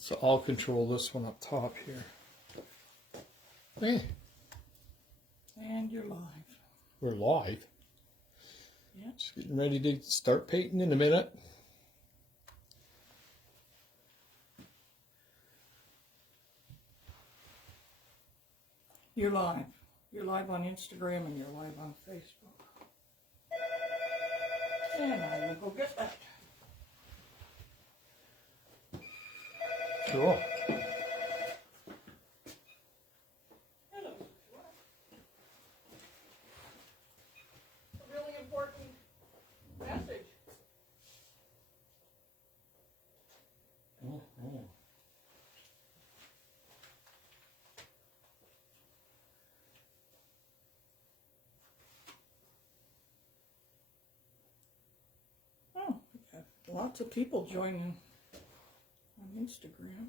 So I'll control this one up top here. Hey, And you're live. we're live. Yeah. Just getting ready to start painting in a minute. You're live. You're live on Instagram and you're live on Facebook. And I will go get that. Cool. Hello. A really important message. Oh, we got lots of people joining on Instagram.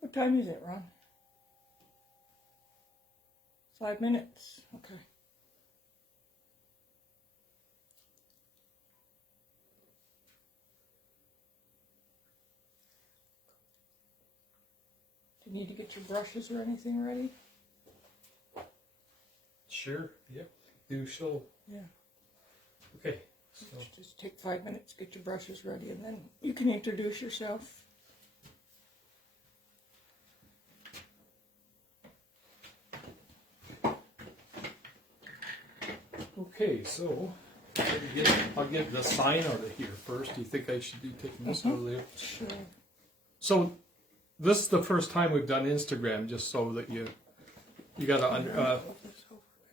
What time is it, Ron? 5 minutes. Okay. Do you need to get your brushes or anything ready? Sure. Yep. Do so. Yeah. Okay. So Just take 5 minutes, get your brushes ready, and then you can introduce yourself. okay. So I'll get the sign out of here first. Do you think I should be taking this out of there? Sure. So this is the first time we've done Instagram, just so that you gotta.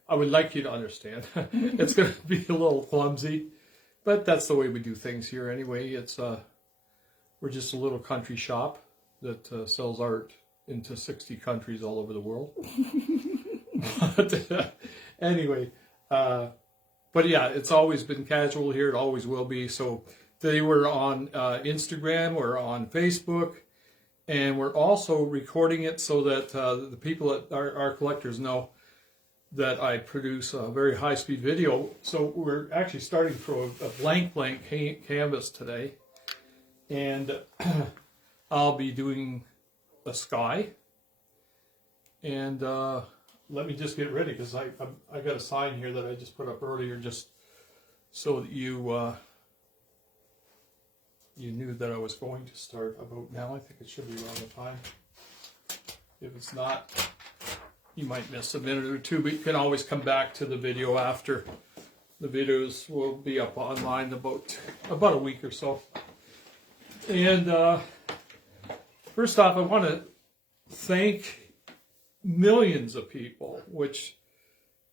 I would like you to understand. It's going to be a little clumsy, but that's the way we do things here anyway. It's we're just a little country shop that sells art into 60 countries all over the world. But, anyway, but yeah, it's always been casual here. It always will be. So today we're on Instagram, we're on Facebook, and we're also recording it so that the people that our collectors know that I produce a very high-speed video. So we're actually starting from a blank canvas today. And I'll be doing a sky. And let me just get ready, because I got a sign here that I just put up earlier just so that you knew that I was going to start about now. I think it should be around the time. If it's not, you might miss a minute or two, but you can always come back to the video after. The videos will be up online about a week or so. And first off, I want to thank millions of people, which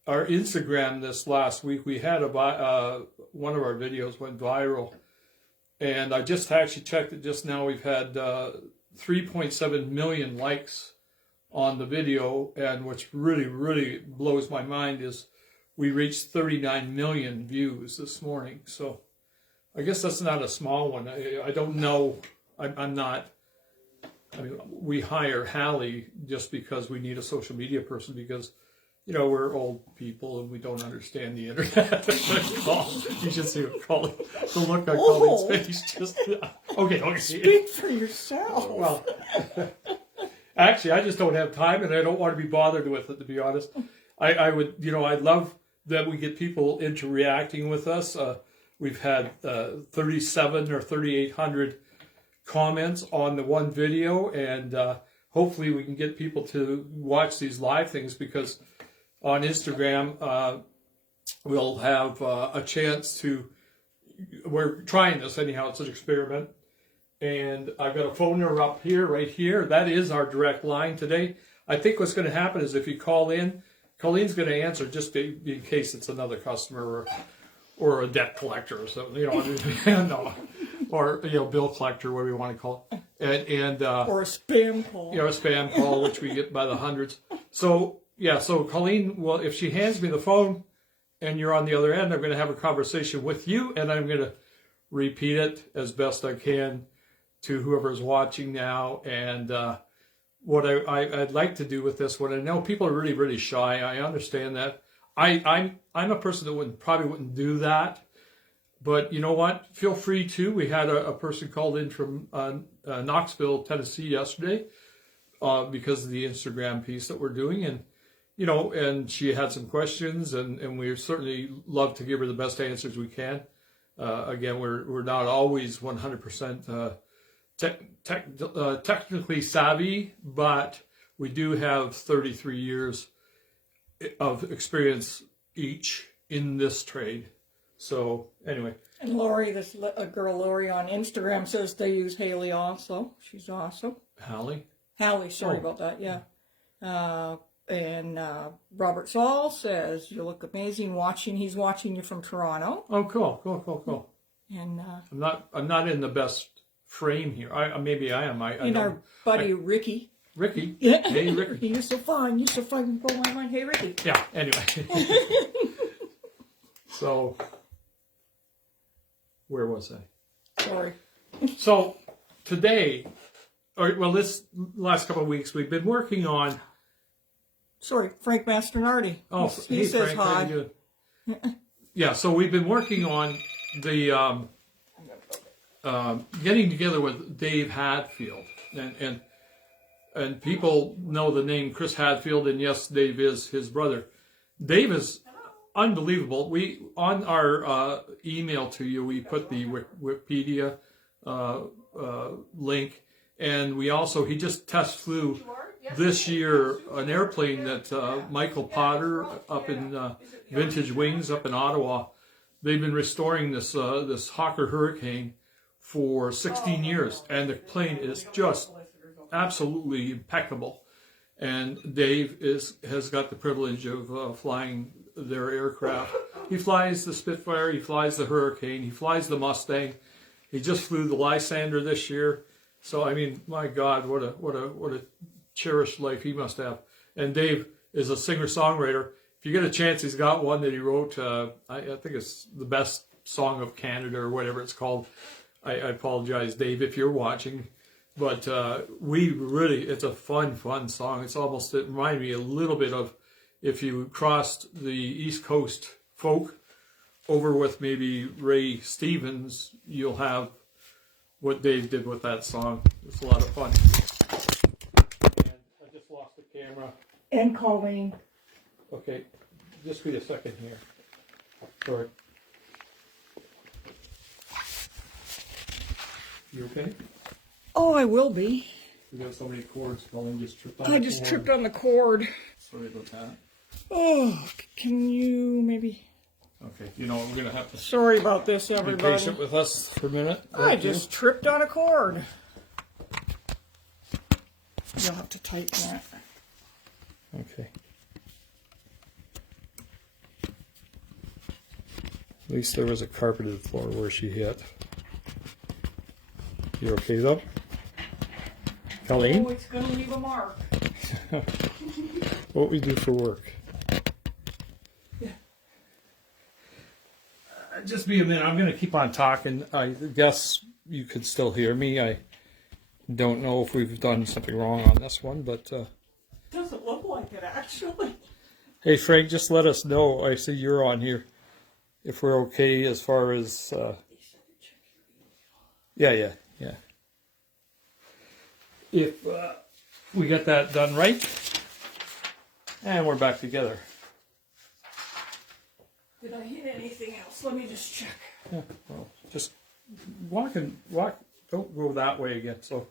our Instagram this last week, we had one of our videos went viral. And I just actually checked it just now. We've had 3.7 million likes on the video, and what's really blows my mind is we reached 39 million views this morning. So I guess that's not a small one. I don't know. I'm not I mean, we hire Hallie just because we need a social media person because, you know, we're old people and we don't understand the internet. You should see what Colleen, the look on Colleen's face. Just okay. Speak for yourself. Well, actually, I just don't have time, and I don't want to be bothered with it. To be honest, I would, you know, I'd love that we get people interacting with us. We've had 37 or 3,800 comments on the one video, and hopefully we can get people to watch these live things because on Instagram we'll have a chance to. We're trying this anyhow. It's an experiment. And I've got a phone number up here, right here. That is our direct line today. I think what's going to happen is if you call in, Colleen's going to answer just in case it's another customer or a debt collector or something, you know, no, or, you know, bill collector, whatever you want to call it. And or a spam call. You know, a spam call, which we get by the hundreds. So, yeah, so Colleen, well, if she hands me the phone and you're on the other end, I'm going to have a conversation with you and I'm going to repeat it as best I can to whoever's watching now. And what I'd like to do with this one, I know people are really, really shy. I understand that. I'm a person that probably wouldn't do that. But you know what? Feel free to. We had a person called in from Knoxville, Tennessee yesterday because of the Instagram piece that we're doing. And, you know, and she had some questions and we certainly love to give her the best answers we can. Again, we're not always 100% technically savvy, but we do have 33 years of experience each in this trade. So anyway. And Lori, this girl Lori on Instagram says they use Haley also. She's awesome. Hallie, sorry about that, yeah. And Robert Saul says, you look amazing watching. He's watching you from Toronto. Oh, cool. And I'm not in the best frame here. Maybe I am. Our buddy Ricky. Ricky. Yeah. Hey, Ricky. You're so fun. You're so fun. Go on mine. Hey, Ricky. Yeah, anyway. So, where was I? Sorry. So, today, this last couple of weeks, we've been working on... Sorry, Frank Masternardi. Oh, he hey, says Frank, hi. how you doing? Yeah, so we've been working on the getting together with Dave Hadfield, and people know the name Chris Hadfield, and yes, Dave is his brother. Dave is unbelievable. We on our email to you, we put the Wikipedia link, and we also he just test flew this year an airplane that Michael Potter up in Vintage Wings up in Ottawa. They've been restoring this Hawker Hurricane for 16 years, and the plane is just absolutely impeccable. And Dave has got the privilege of flying their aircraft. He flies the Spitfire, he flies the Hurricane, he flies the Mustang. He just flew the Lysander this year. So I mean, my God, what a cherished life he must have. And Dave is a singer-songwriter. If you get a chance, he's got one that he wrote. I think it's the best song of Canada or whatever it's called. I apologize, Dave, if you're watching. But it's a fun song. It reminded me a little bit of if you crossed the East Coast folk over with maybe Ray Stevens, you'll have what Dave did with that song. It's a lot of fun. And I just lost the camera. And Colleen. Okay, just wait a second here. Sorry. You okay? Oh, I will be. We got so many cords. Colleen just tripped on I the just cord. tripped on the cord. Sorry about that. Oh, can you maybe... Okay, you know, we're going to have to Sorry about this, be everybody. patient with us for a minute. I Thank you. just tripped on a cord. You'll have to tighten that. Okay. At least there was a carpeted floor where she hit. You okay though? Colleen? Oh, it's going to leave a mark. What we do for work. Yeah. Just be a minute. I'm going to keep on talking. I guess you could still hear me. Don't know if we've done something wrong on this one, but Doesn't look like it, actually. hey, Frank, just let us know. I see you're on here. If we're okay as far as yeah. If we get that done right, and we're back together. Did I hit anything else? Let me just check. Yeah, well, just walk. Don't go that way again. So,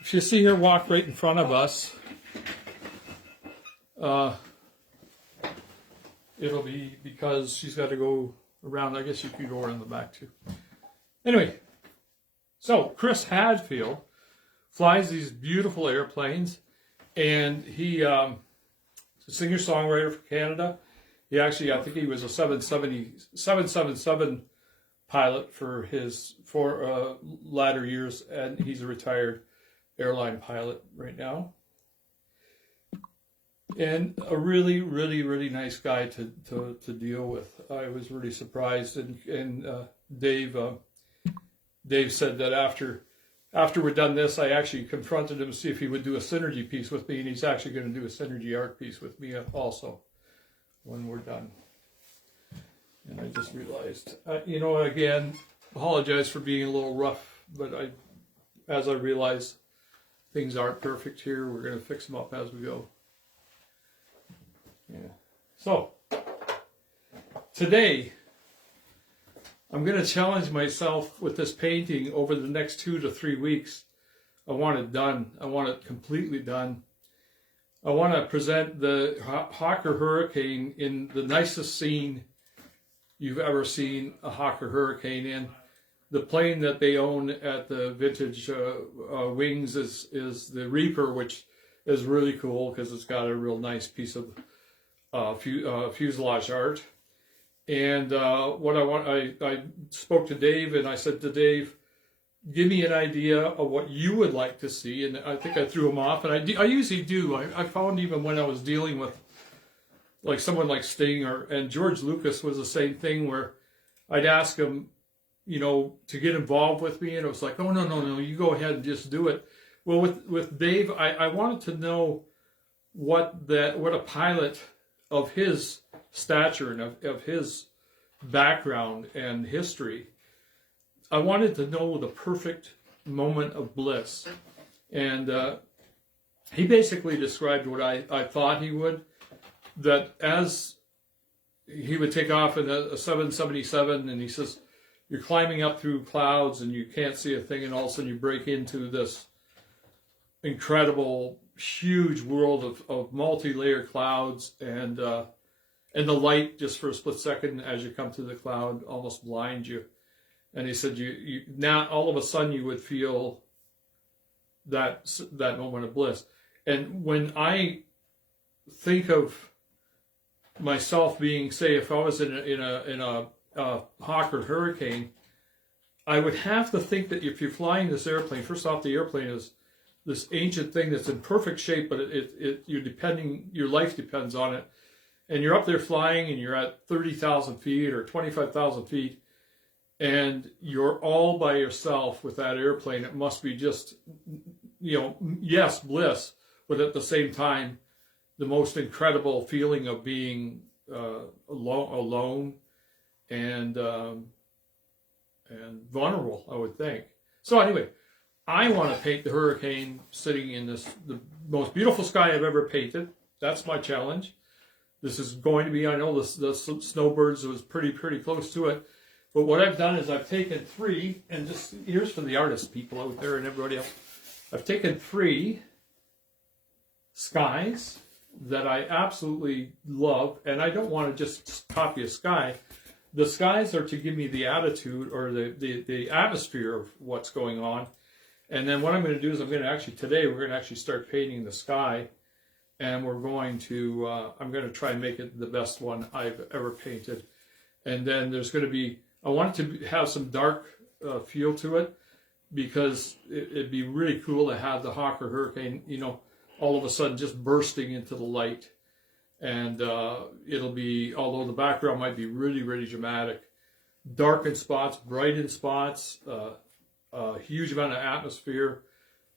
if you see her walk right in front of us, it'll be because she's got to go around. I guess you could go around the back too. Anyway, so Chris Hadfield flies these beautiful airplanes, and he's a singer-songwriter for Canada. He actually, I think he was a 777 pilot for his latter years, and he's a retired airline pilot right now. And a really, really, really nice guy to deal with. I was really surprised, and Dave said that after we're done this, I actually confronted him to see if he would do a synergy piece with me, and he's actually going to do a synergy art piece with me also when we're done. And I just realized, again, apologize for being a little rough, but as I realize things aren't perfect here, we're going to fix them up as we go. Yeah. So, today, I'm going to challenge myself with this painting over the next 2 to 3 weeks. I want it done. I want it completely done. I want to present the Hawker Hurricane in the nicest scene you've ever seen a Hawker Hurricane in. The plane that they own at the Vintage Wings is the Reaper, which is really cool because it's got a real nice piece of fuselage art. And I spoke to Dave, and I said to Dave, give me an idea of what you would like to see. And I think I threw him off, and I usually do. I found even when I was dealing with like someone like Sting and George Lucas was the same thing, where I'd ask him, to get involved with me, and it was like, oh, no, you go ahead and just do it. Well, with Dave, I wanted to know what a pilot of his stature and of his background and history, I wanted to know the perfect moment of bliss. And he basically described what I thought he would, that as he would take off in a 777, and he says, you're climbing up through clouds and you can't see a thing, and all of a sudden you break into this incredible, huge world of multi-layered clouds, and the light, just for a split second as you come through the cloud, almost blinds you. And he said, you now all of a sudden you would feel that moment of bliss. And when I think of myself being, say, if I was in a Hawker Hurricane, I would have to think that if you're flying this airplane, first off, the airplane is this ancient thing that's in perfect shape, but your life depends on it. And you're up there flying, and you're at 30,000 feet or 25,000 feet, and you're all by yourself with that airplane. It must be just, yes, bliss, but at the same time, the most incredible feeling of being alone and vulnerable, I would think. So anyway, I want to paint the Hurricane sitting in the most beautiful sky I've ever painted. That's my challenge. This is going to be, I know the snowbirds was pretty close to it. But what I've done is I've taken 3, and just here's for the artist people out there and everybody else. I've taken 3 skies that I absolutely love, and I don't want to just copy a sky. The skies are to give me the attitude or the atmosphere of what's going on. And then what I'm going to do is today we're going to actually start painting the sky, and we're going to, I'm going to try and make it the best one I've ever painted. And then there's going to be, I want it to have some dark feel to it, because it'd be really cool to have the Hawker Hurricane, all of a sudden just bursting into the light. And it'll be, although the background might be really, really dramatic, dark in spots, bright in spots, a huge amount of atmosphere,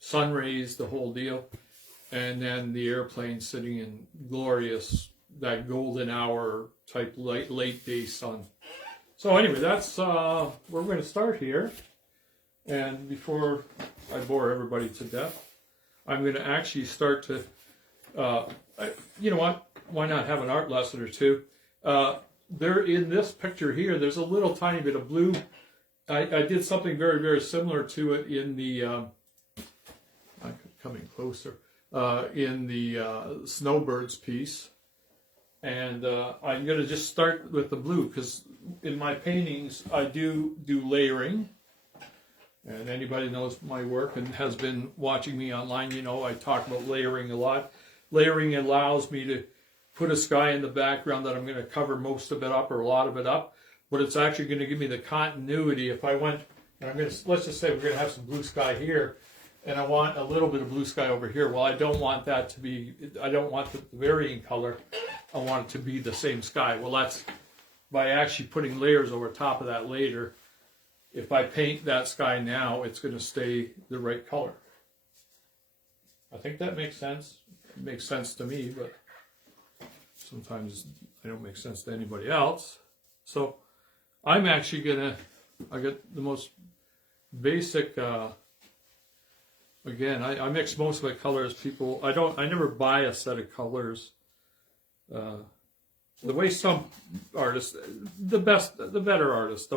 sun rays, the whole deal. And then the airplane sitting in glorious, that golden hour type late day sun. So anyway, that's where we're going to start here. And before I bore everybody to death, I'm going to actually start to, you know what, why not have an art lesson or two? There in this picture here, there's a little tiny bit of blue. I did something very, very similar to it in the, I'm coming closer, in the Snowbirds piece. And I'm going to just start with the blue because in my paintings, I do layering. And anybody knows my work and has been watching me online, you know I talk about layering a lot. Layering allows me to put a sky in the background that I'm going to cover most of it up or a lot of it up, but it's actually going to give me the continuity. If I went, and I'm going to, let's just say we're going to have some blue sky here, and I want a little bit of blue sky over here. Well, I don't want that to be, I don't want the varying color. I want it to be the same sky. Well, that's by actually putting layers over top of that later. If I paint that sky now, it's going to stay the right color. I think that makes sense. It makes sense to me, but sometimes they don't make sense to anybody else. So I'm actually going to, I got the most basic, again, I mix most of my colors. People, I never buy a set of colors. The way some artists, the better artists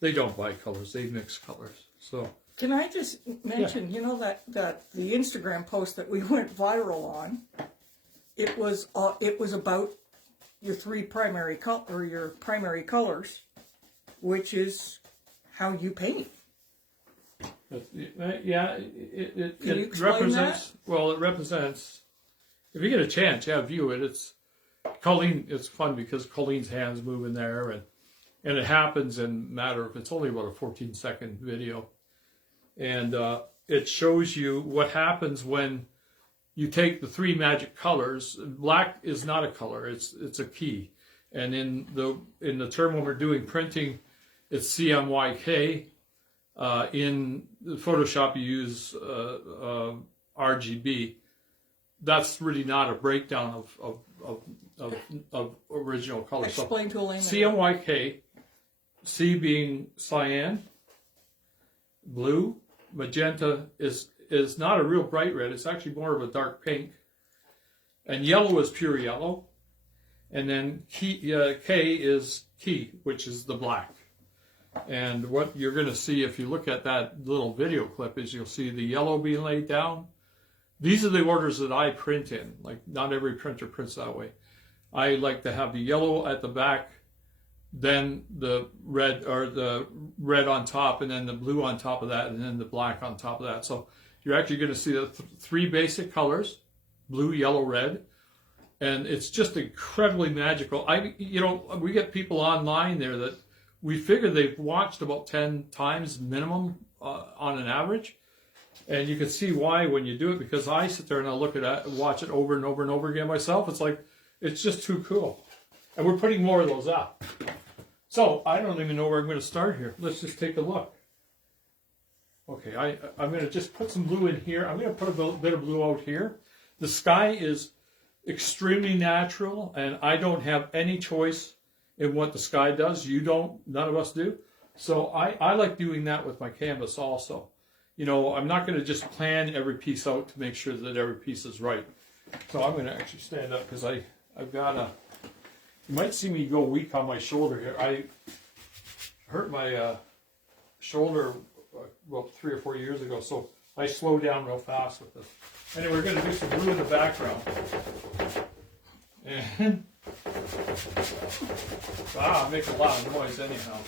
they don't buy colors, they mix colors. So can I just mention, you know, that the Instagram post that we went viral on, it was about your three primary colors, which is how you paint. Yeah, it that? represents. Well, it represents. If you get a chance, yeah, view it. It's Colleen. It's fun because Colleen's hands move in there, and it happens in a matter of. It's only about a 14-second video, and it shows you what happens when you take the three magic colors. Black is not a color; it's a key. And in the term when we're doing printing, it's CMYK. In Photoshop, you use RGB. That's really not a breakdown of original color. Explain to Elaine. CMYK, C being cyan, blue, magenta is not a real bright red. It's actually more of a dark pink, and yellow is pure yellow, and then K is key, which is the black. And what you're going to see if you look at that little video clip is you'll see the yellow being laid down. These are the orders that I print in. Like, not every printer prints that way. I like to have the yellow at the back, then the red on top, and then the blue on top of that, and then the black on top of that. So you're actually going to see the three basic colors, blue, yellow, red. And it's just incredibly magical. We get people online there that we figure they've watched about 10 times minimum on an average. And you can see why when you do it, because I sit there and I look at it and watch it over and over and over again myself. It's like, it's just too cool. And we're putting more of those up. So I don't even know where I'm going to start here. Let's just take a look. Okay, I'm going to just put some blue in here. I'm going to put a bit of blue out here. The sky is extremely natural, and I don't have any choice in what the sky does. You don't, none of us do. So I like doing that with my canvas also. You know, I'm not going to just plan every piece out to make sure that every piece is right. So I'm going to actually stand up because I've got you might see me go weak on my shoulder here. I hurt my shoulder about 3 or 4 years ago, so I slowed down real fast with this. Anyway, we're going to do some blue in the background. And it makes a lot of noise anyhow.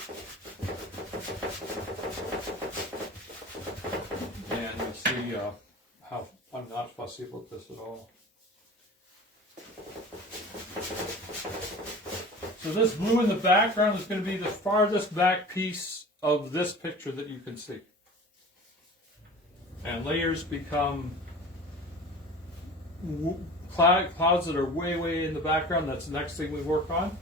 And you'll see how I'm not fussy about this at all. So this blue in the background is going to be the farthest back piece of this picture that you can see. And layers become clouds that are way, way in the background. That's the next thing we work on.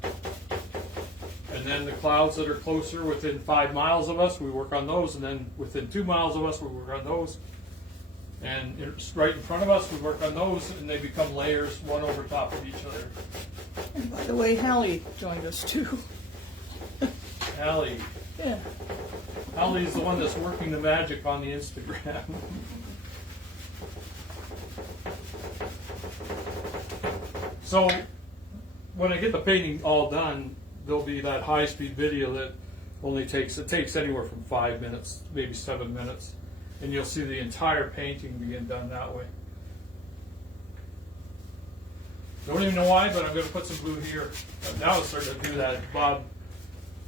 And then the clouds that are closer, within 5 miles of us, we work on those. And then within 2 miles of us, we work on those. And it's right in front of us. We work on those, and they become layers, one over top of each other. And by the way, Hallie joined us too. Allie. Yeah. Allie's the one that's working the magic on the Instagram. So, when I get the painting all done, there'll be that high-speed video that only takes anywhere from 5 minutes, maybe 7 minutes, and you'll see the entire painting being done that way. Don't even know why, but I'm going to put some blue here. Now it's starting to do that Bob,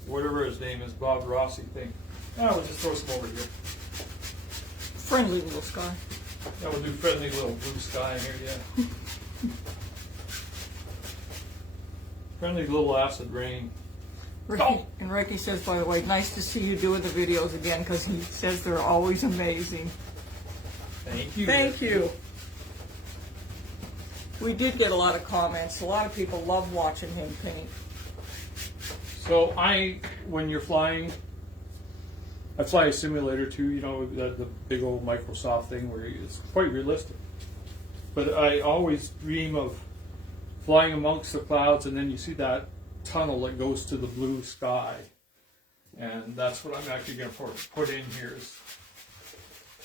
whatever his name is, Bob Rossi thing. Now we'll just throw some over here. Friendly little sky. Now we'll do friendly little blue sky in here, yeah. Friendly little acid rain. Ricky, Oh. And Ricky says, by the way, nice to see you doing the videos again, because he says they're always amazing. Thank you. Thank you. We did get a lot of comments. A lot of people love watching him paint. So when you're flying, I fly a simulator too, you know, the big old Microsoft thing where it's quite realistic. But I always dream of flying amongst the clouds, and then you see that tunnel that goes to the blue sky. And that's what I'm actually going to put in here. Is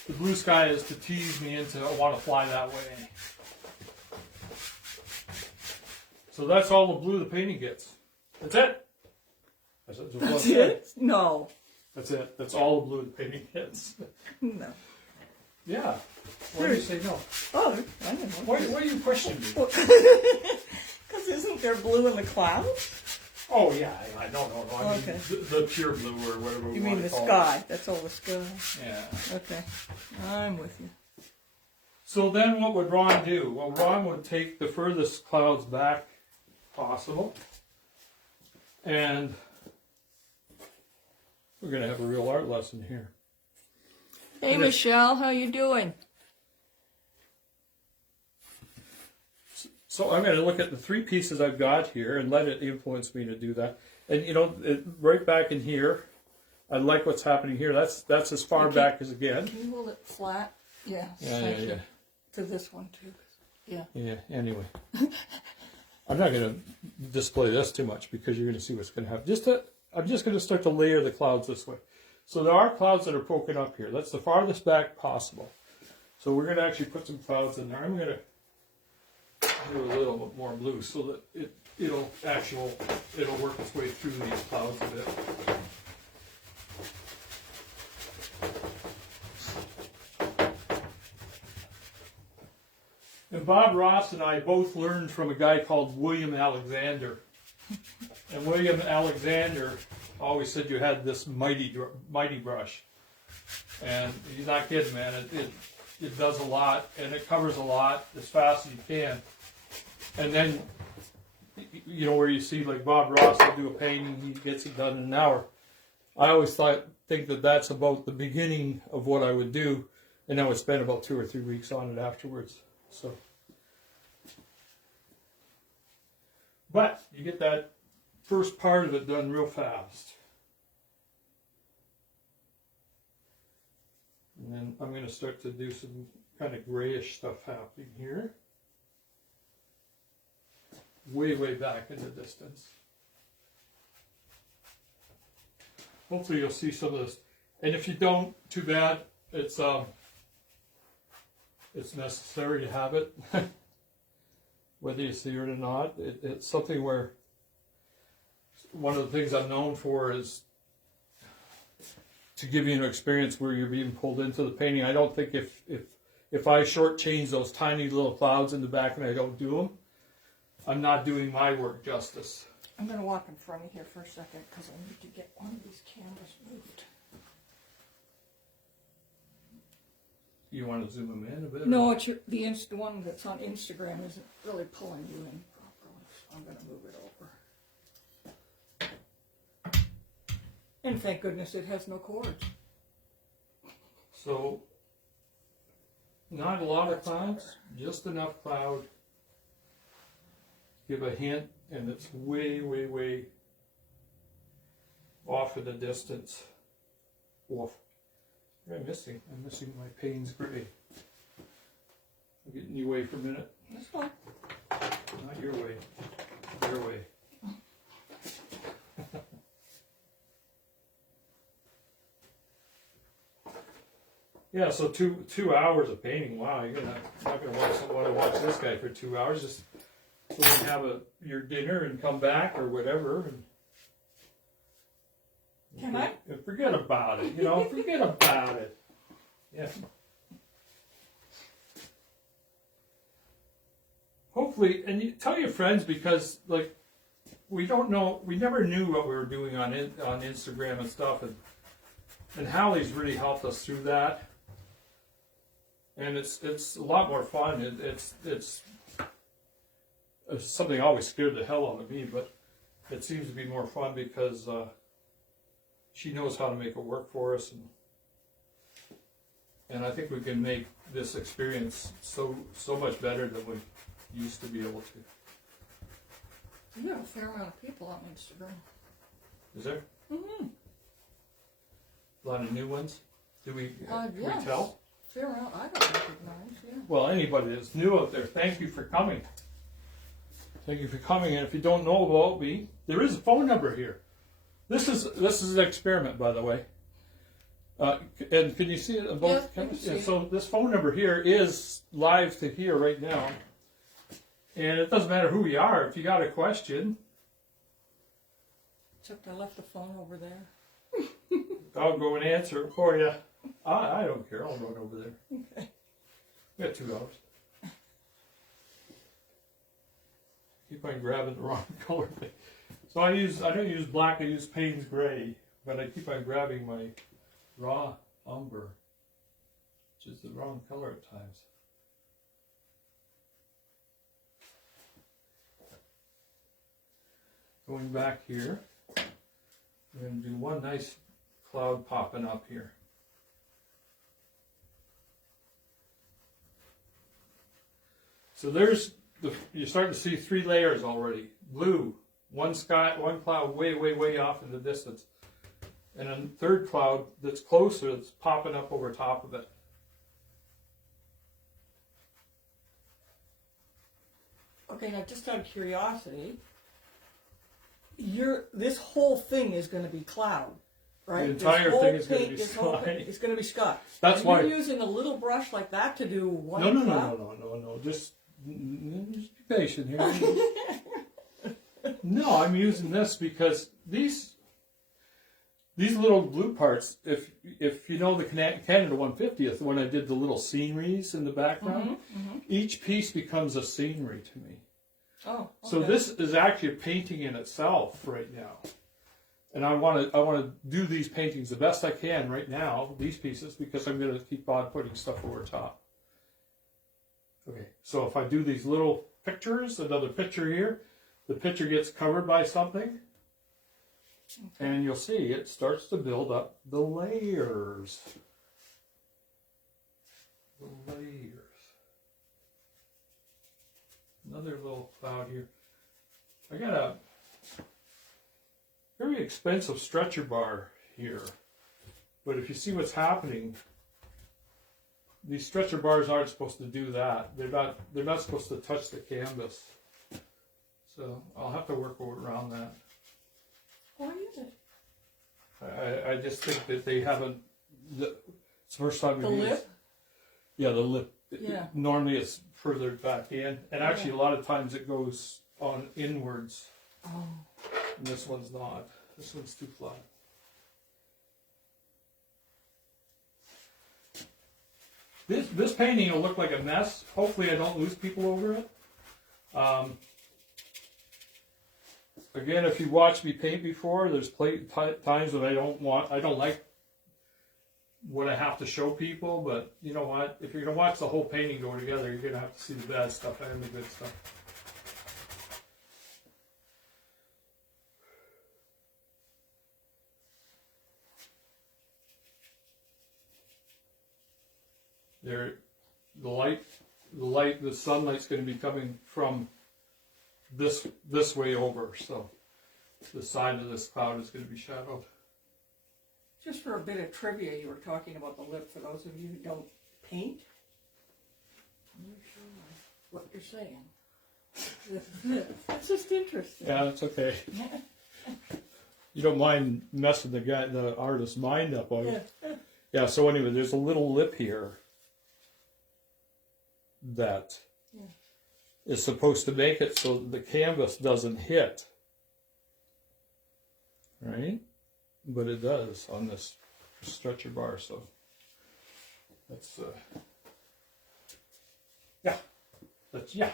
the blue sky is to tease me into I want to fly that way. So that's all the blue the painting gets. That's it. That's it? No. That's it. That's all the blue the painting gets. No. Yeah. Why do you say no? Oh, I didn't know. Why are you questioning me? Because isn't there blue in the clouds? Oh yeah, I don't know. I mean, Okay. the pure blue or whatever. You mean the sky? That's all the sky. Yeah. Okay. I'm with you. So then what would Ron do? Well, Ron would take the furthest clouds back possible. And we're going to have a real art lesson here. Hey, Michelle, how you doing? So I'm going to look at the three pieces I've got here and let it influence me to do that. And you know, right back in here, I like what's happening here. That's as far back as again. Can you hold it flat? Yeah. Yeah. To this one too. Yeah. Yeah, anyway. I'm not going to display this too much because you're going to see what's going to happen. I'm just going to start to layer the clouds this way. So there are clouds that are poking up here. That's the farthest back possible. So we're going to actually put some clouds in there. I'm going to do a little bit more blue so that it'll work its way through these clouds a bit. And Bob Ross and I both learned from a guy called William Alexander. And William Alexander always said you had this mighty brush. And he's not kidding, man. It does a lot, and it covers a lot as fast as you can. And then, you know, where you see like Bob Ross will do a painting, he gets it done in an hour. I always think that that's about the beginning of what I would do, and I would spend about 2 or 3 weeks on it afterwards. So, but you get that first part of it done real fast. And then I'm going to start to do some kind of grayish stuff happening here. Way, way back in the distance. Hopefully you'll see some of this. And if you don't, too bad. It's necessary to have it. Whether you see it or not. It's something where one of the things I'm known for is to give you an experience where you're being pulled into the painting. I don't think if I shortchange those tiny little clouds in the back and I don't do them, I'm not doing my work justice. I'm going to walk in front of here for a second because I need to get one of these cameras moved. You want to zoom them in a bit? No, it's the one that's on Instagram isn't really pulling you in properly, so I'm going to move it over. And thank goodness it has no cords. So, not a lot of clouds, just enough cloud. Give a hint, and it's way, way, way off in the distance. Off. What am I missing? I'm missing my Payne's Gray. you away for a minute? That's fine. Not your way. Your way. Yeah, so 2 hours of painting. Wow, you're not gonna want to watch this guy for 2 hours. Just so you can have your dinner and come back or whatever. And Can I? Forget about it. Forget about it. Yeah. Hopefully, and you tell your friends, because like we never knew what we were doing on Instagram and stuff, and Hallie's really helped us through that. And it's a lot more fun. It's something always scared the hell out of me, but it seems to be more fun because she knows how to make it work for us, and I think we can make this experience so much better than we used to be able to. You have a fair amount of people on Instagram. Is there? Mm-hmm. A lot of new ones? Can we Yes. tell? Fair amount I don't recognize, yeah. Well, anybody that's new out there, thank you for coming. Thank you for coming. And if you don't know about me, there is a phone number here. This is an experiment, by the way. And can you see it on both cameras? Yeah, so this phone number here is live to here right now. And it doesn't matter who you are. If you got a question, Except I left the phone over there. I'll go and answer it for you. I don't care. I'll run over there. Okay. We got 2 hours. Keep on grabbing the wrong color thing. So I don't use black. I use Payne's gray, but I keep on grabbing my raw umber, which is the wrong color at times. Going back here, we're going to do one nice cloud popping up here. So you're starting to see 3 layers already. Blue, one cloud way off in the distance. And a third cloud that's closer that's popping up over top of it. Okay, now just out of curiosity, this whole thing is going to be cloud, right? The entire thing is going to be sky. It's going to be sky. That's why you're using a little brush like that to do one cloud? No. Just be patient here. No, I'm using this because these little blue parts, if you know the Canada 150th, when I did the little sceneries in the background, each piece becomes a scenery to me. Oh, okay. So this is actually a painting in itself right now. And I want to do these paintings the best I can right now, these pieces, because I'm going to keep on putting stuff over top. Okay, so if I do these little pictures, another picture here, the picture gets covered by something, and you'll see it starts to build up the layers. The layers. Another little cloud here. I got a very expensive stretcher bar here, but if you see what's happening, these stretcher bars aren't supposed to do that. They're not supposed to touch the canvas. So I'll have to work around that. Why is it? I just think that they haven't. It's the first time the lip. Yeah, the lip. Yeah. Normally it's further back in, and actually a lot of times it goes on inwards. Oh. And this one's not. This one's too flat. This painting will look like a mess. Hopefully I don't lose people over it. Again, if you watched me paint before, there's times when I don't like what I have to show people, but you know what? If you're going to watch the whole painting go together, you're going to have to see the bad stuff and the good stuff. The sunlight's going to be coming from this way over, so the side of this cloud is going to be shadowed. Just for a bit of trivia, you were talking about the lip. For those of you who don't paint, I'm not sure what you're saying. It's just interesting. Yeah, it's okay. You don't mind messing the artist's mind up, are you? Yeah, so anyway, there's a little lip here that is supposed to make it so the canvas doesn't hit. Right? But it does on this stretcher bar, so that's yeah.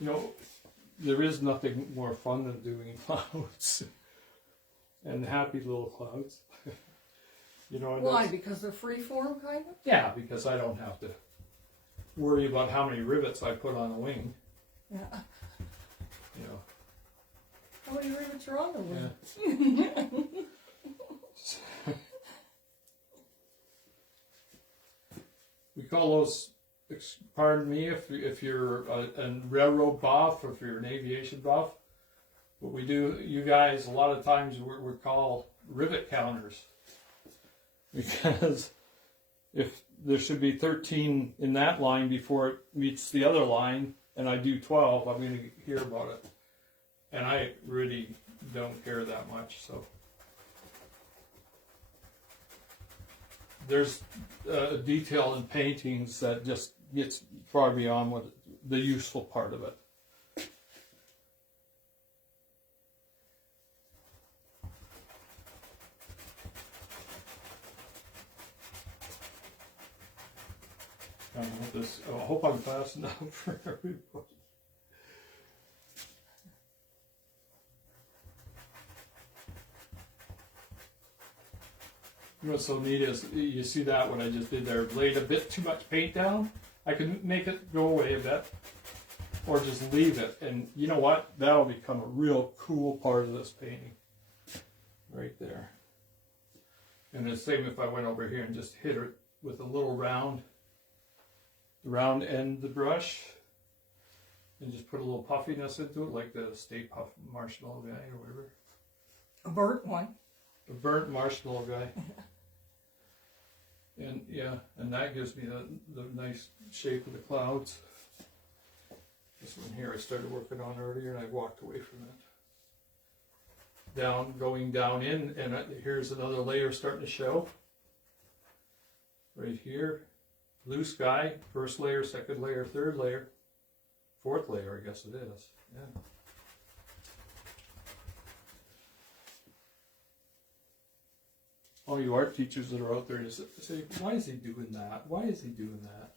You know, there is nothing more fun than doing clouds and happy little clouds. You know, Why? Because they're freeform, kind of? Yeah, because I don't have to worry about how many rivets I put on a wing. Yeah. You know. How many rivets are on the wing? Yeah. We call those, pardon me if you're a railroad buff or if you're an aviation buff, but we do, you guys, a lot of times we're called rivet counters. Because if there should be 13 in that line before it meets the other line, and I do 12, I'm going to hear about it. And I really don't care that much, so. There's detail in paintings that just gets far beyond what the useful part of it. I hope I'm fast enough for everybody. You know what's so neat is, you see that what I just did there, laid a bit too much paint down. I can make it go away a bit, or just leave it. And you know what? That'll become a real cool part of this painting. Right there. And the same if I went over here and just hit it with a little round end of the brush. And just put a little puffiness into it, like the Stay Puft Marshmallow guy or whatever. A burnt one. A burnt marshmallow guy. And yeah, and that gives me the nice shape of the clouds. This one here I started working on earlier and I walked away from it. Going down in, and here's another layer starting to show. Right here. Blue sky, first layer, second layer, third layer, fourth layer, I guess it is. Yeah. All you art teachers that are out there say, why is he doing that? Why is he doing that?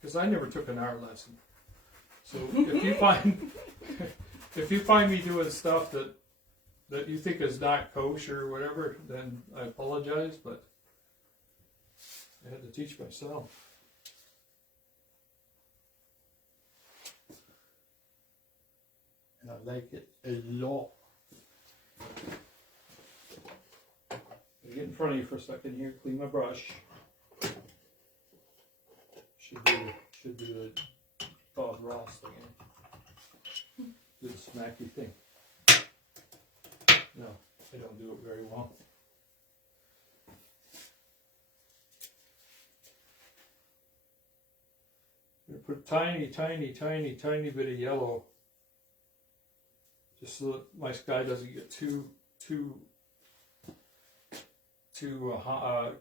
Because I never took an art lesson. So if you find me doing stuff that you think is not kosher or whatever, then I apologize, but I had to teach myself. And I like it a lot. Get in front of you for a second here, clean my brush. Should do the Bob Ross thing. Do the smacky thing. No, I don't do it very well. I'm going to put a tiny bit of yellow, just so that my sky doesn't get too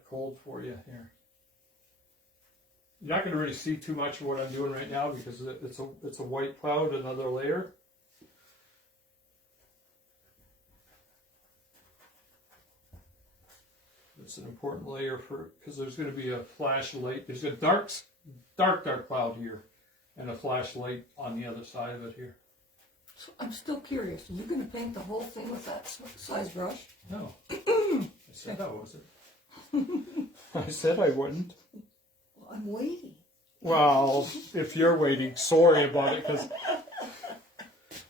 cold for you here. You're not going to really see too much of what I'm doing right now because it's a white cloud, another layer. It's an important layer because there's going to be a flash of light. There's a dark cloud here and a flash light on the other side of it here. So I'm still curious. Are you going to paint the whole thing with that size brush? No. I said I wasn't. I said I wouldn't. Well, I'm waiting. Well, if you're waiting, sorry about it, because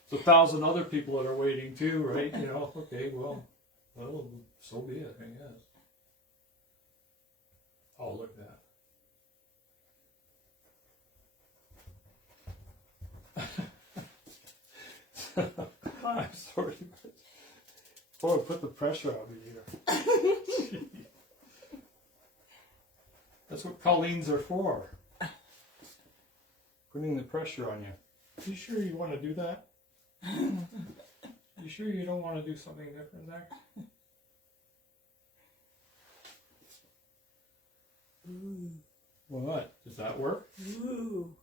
there's 1,000 other people that are waiting too, right? You know, okay, well, so be it, I guess. Oh, look at that. I'm sorry. Boy, put the pressure on me here. That's what Colleen's are for. Putting the pressure on you. You sure you want to do that? You sure you don't want to do something different there? Ooh. What? Does that work? Ooh.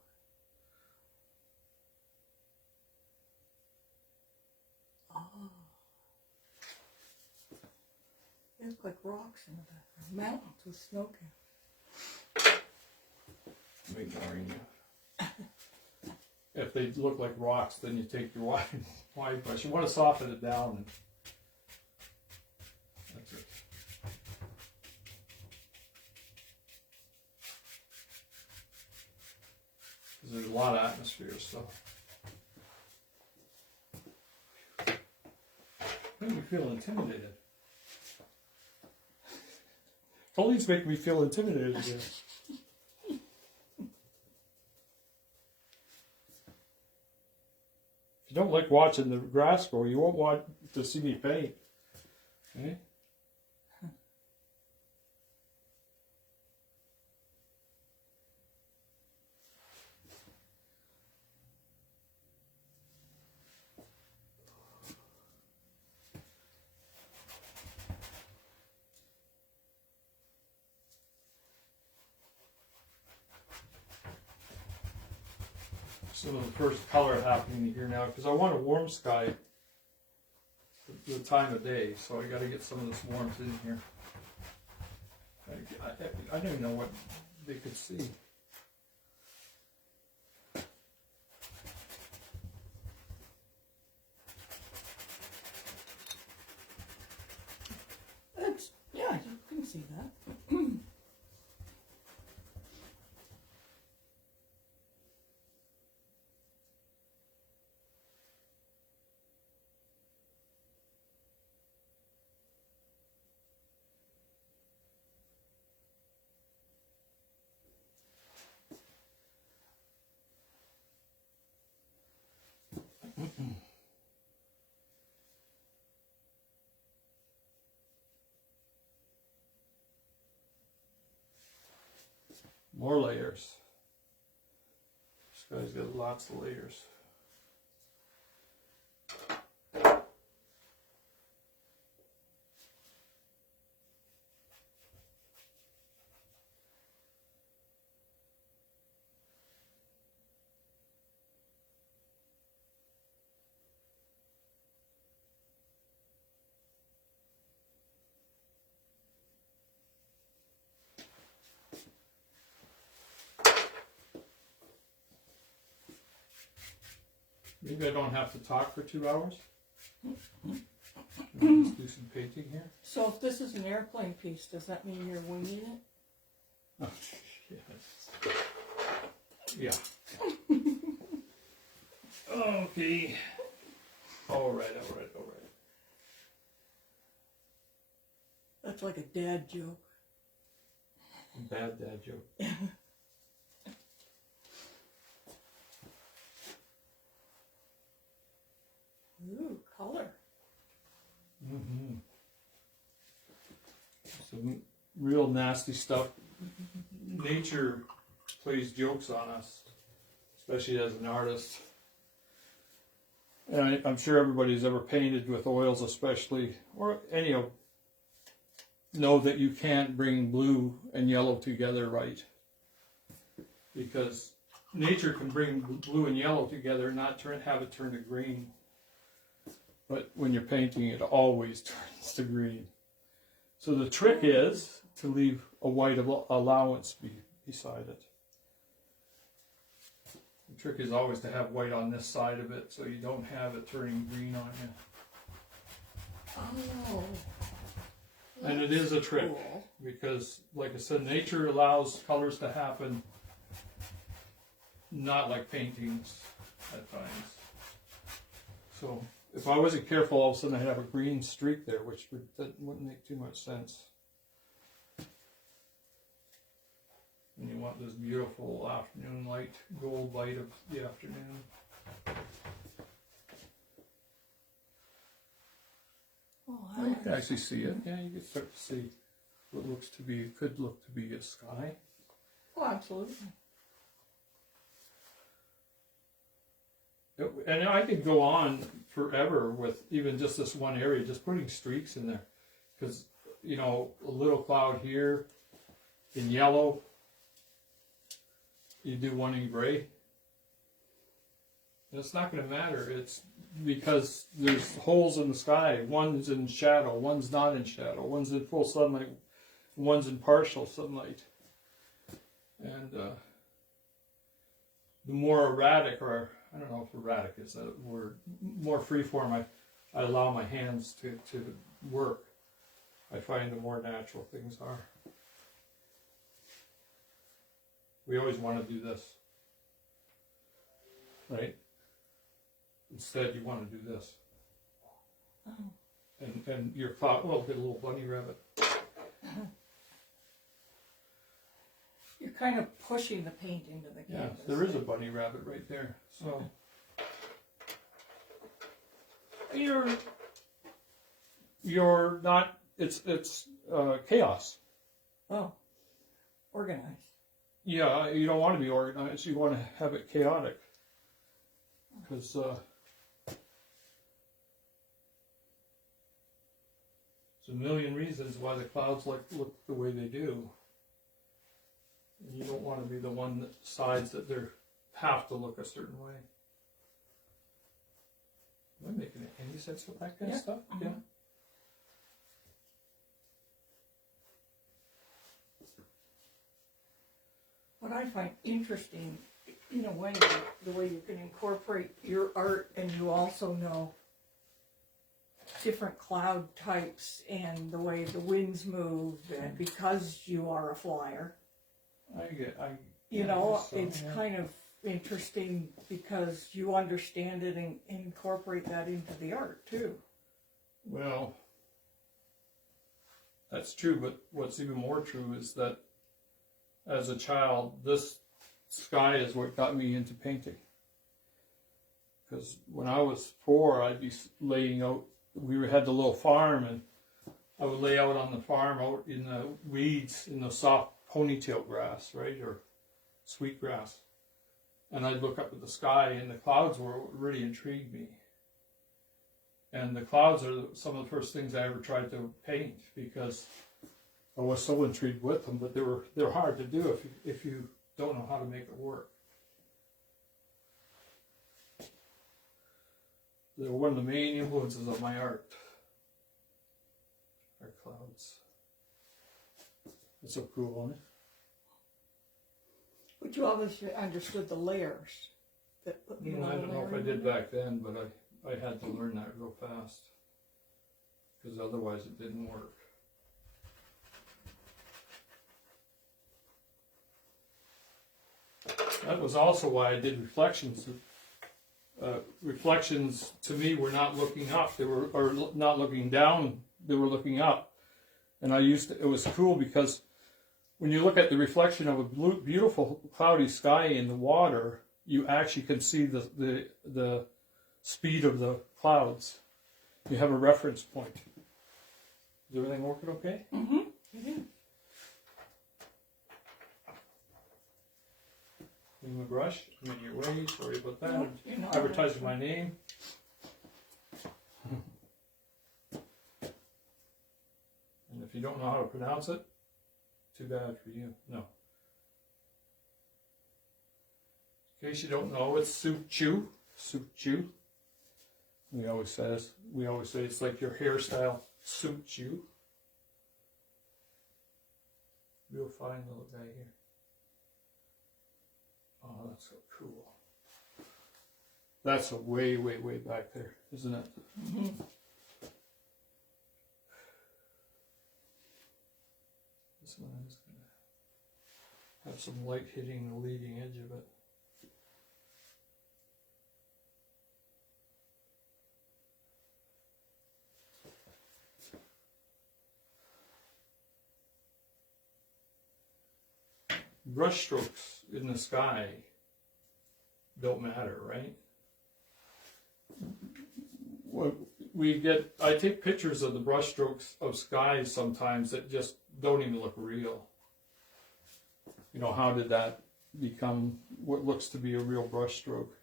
Oh. They look like rocks in the background. Mountains with snow caps. I'm ignoring you. If they look like rocks, then you take your wide brush. You want to soften it down. And that's it. Because there's a lot of atmosphere stuff. Make me feel intimidated. Colleen's making me feel intimidated again. If you don't like watching the grass grow, you won't want to see me paint. Okay? Some of the first color happening here now because I want a warm sky the time of day, so I got to get some of this warmth in here. I don't even know what they could see. Yeah, you can see that. More layers. This guy's got lots of layers. Maybe I don't have to talk for 2 hours. Let's do some painting here. So if this is an airplane piece, does that mean you're winging it? Oh, yes. Yeah. Okay. All right. That's like a dad joke. Bad dad joke. Ooh, color. Mm-hmm. Some real nasty stuff. Nature plays jokes on us, especially as an artist. And I'm sure everybody's ever painted with oils, especially, or any of, know that you can't bring blue and yellow together right. Because nature can bring blue and yellow together and not have it turn to green. But when you're painting, it always turns to green. So the trick is to leave a white allowance beside it. The trick is always to have white on this side of it so you don't have it turning green on you. Oh. And it is a trick Cool. because, like I said, nature allows colors to happen, not like paintings at times. So if I wasn't careful, all of a sudden I'd have a green streak there, which that wouldn't make too much sense. And you want this beautiful afternoon light, gold light of the afternoon. Oh, You can actually see it. Yeah, you can start to see what could look to be a sky. Oh, absolutely. And I could go on forever with even just this one area, just putting streaks in there. Because, you know, a little cloud here in yellow, you do one in gray. And it's not going to matter. It's because there's holes in the sky. One's in shadow, one's not in shadow, one's in full sunlight, one's in partial sunlight. And the more erratic, or I don't know if erratic is that word, more freeform I allow my hands to work, I find the more natural things are. We always want to do this, right? Instead, you want to do this. Oh. And your cloud, well, get a little bunny rabbit. You're kind of pushing the paint into the canvas. Yeah, there is a bunny rabbit right there. So you're not. It's chaos. Oh, organized. Yeah, you don't want to be organized. You want to have it chaotic, because there's a million reasons why the clouds look the way they do. And you don't want to be the one that decides that they have to look a certain way. Am I making any sense with that kind of stuff? Mm-hmm. Yeah. What I find interesting, in a way, the way you can incorporate your art, and you also know different cloud types and the way the winds move, and because you are a flyer. It's kind of interesting because you understand it and incorporate that into the art too. Well, that's true, but what's even more true is that as a child, this sky is what got me into painting. Because when I was 4, I'd be laying out, we had the little farm, and I would lay out on the farm, out in the weeds, in the soft ponytail grass, right, or sweet grass. And I'd look up at the sky, and the clouds were what really intrigued me. And the clouds are some of the first things I ever tried to paint, because I was so intrigued with them, but they're hard to do if you don't know how to make it work. They're one of the main influences of my art. Are clouds. It's so cool, isn't it? But you obviously understood the layers. I don't know if I did back then, but I had to learn that real fast, because otherwise it didn't work. That was also why I did reflections. Reflections to me were not looking up; or not looking down. They were looking up, and it was cool because when you look at the reflection of a beautiful cloudy sky in the water, you actually can see the speed of the clouds. You have a reference point. Is everything working okay? Mm-hmm. Mm-hmm. In the brush, I'm in your way, sorry about that. No, Advertising my name. And if you don't know how to pronounce it, too bad for you. No. In case you don't know, it's Soup Chew. Soup Chew. We always say it's like your hairstyle, Soup Chew. Real fine little guy here. Oh, that's so cool. That's a way, way, way back there, isn't it? Mm-hmm. This one is going to have some light hitting the leading edge of it. Brush strokes in the sky don't matter, right? I take pictures of the brush strokes of skies sometimes that just don't even look real. You know, how did that become what looks to be a real brush stroke?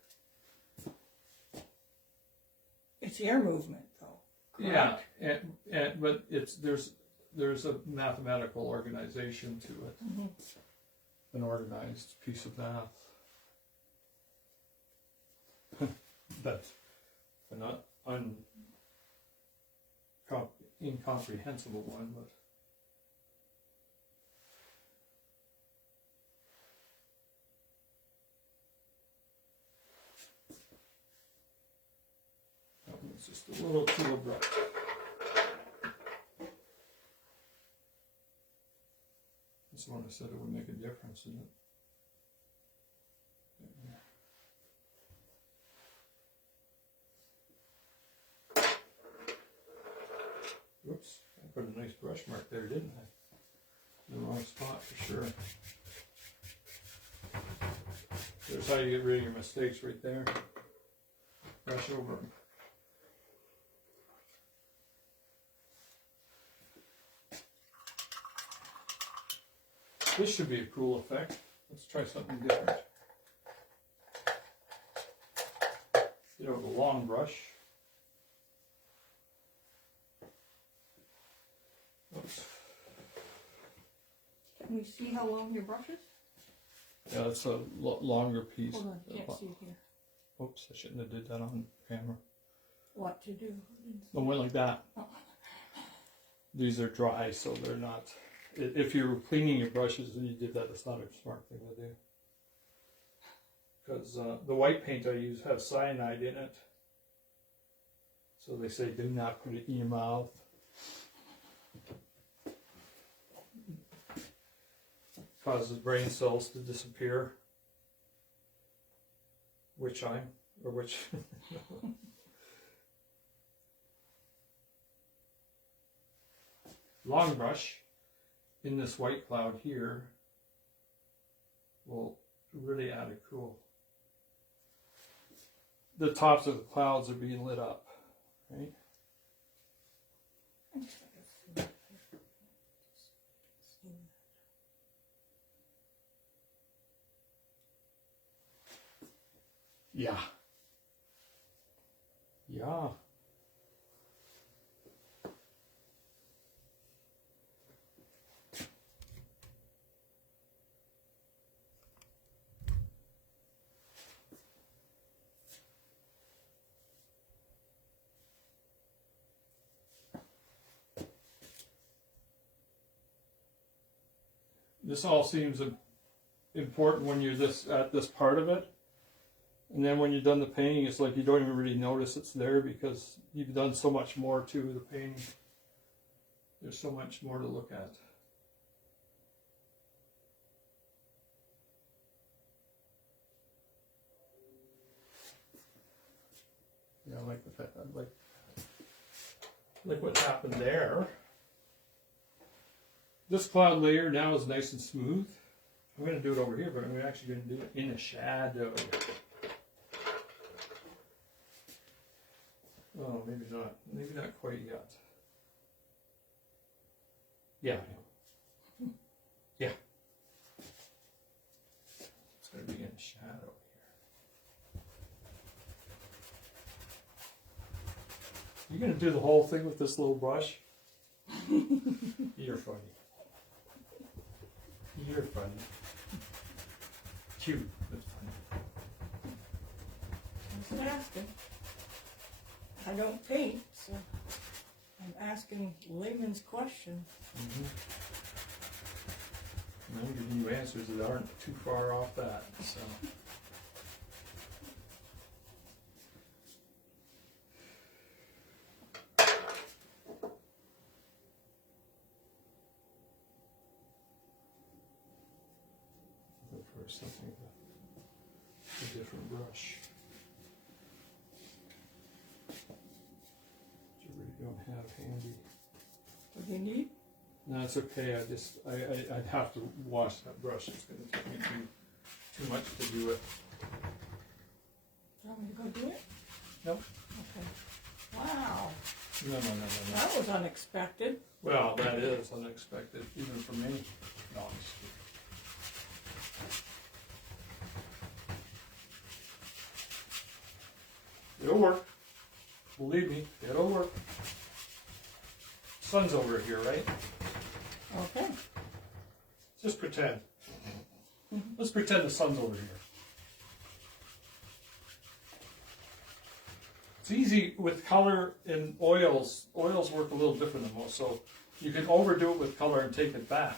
It's air movement, though. Yeah, Correct? but there's a mathematical organization to it, an organized piece of math. That's an incomprehensible one, but. It's just a little too abrupt. This one I said it would make a difference, isn't it? Whoops, I put a nice brush mark there, didn't I? In the wrong spot for sure. There's how you get rid of your mistakes right there. Brush over them. This should be a cool effect. Let's try something different. You know, the long brush. Oops. Can we see how long your brush is? Yeah, it's a longer piece. Hold on, can't see it here. Oops, I shouldn't have did that on camera. What to do? I went like that. Oh. These are dry, so they're not. If you're cleaning your brushes and you did that, it's not a smart thing to do. Because the white paint I use has cyanide in it. So they say do not put it in your mouth. Causes brain cells to disappear. Which long brush in this white cloud here will really add a cool. The tops of the clouds are being lit up, right? Yeah. Yeah. This all seems important when you're at this part of it. And then when you're done the painting, it's like you don't even really notice it's there because you've done so much more to the painting. There's so much more to look at. Yeah, I like the fact, like what happened there. This cloud layer now is nice and smooth. I'm going to do it over here, but I'm actually going to do it in a shadow. Oh, maybe not. Maybe not quite yet. Yeah. Yeah. It's going to be in a shadow here. You're going to do the whole thing with this little brush? You're funny. You're funny. Cute, but funny. I was asking. I don't paint, so I'm asking layman's question. I'm giving you answers that aren't too far off that, so. Look for something with a different brush. Don't have handy. What do you need? No, it's okay. I'd have to wash that brush. It's going to take me too much to do it. You want me to go do it? Nope. Okay. Wow. No. That was unexpected. Well, that is unexpected, even for me. No, I'm just kidding. It'll work. Believe me, it'll work. Sun's over here, right? Okay. Just pretend. Let's pretend the sun's over here. It's easy with color and oils. Oils work a little different than most, so you can overdo it with color and take it back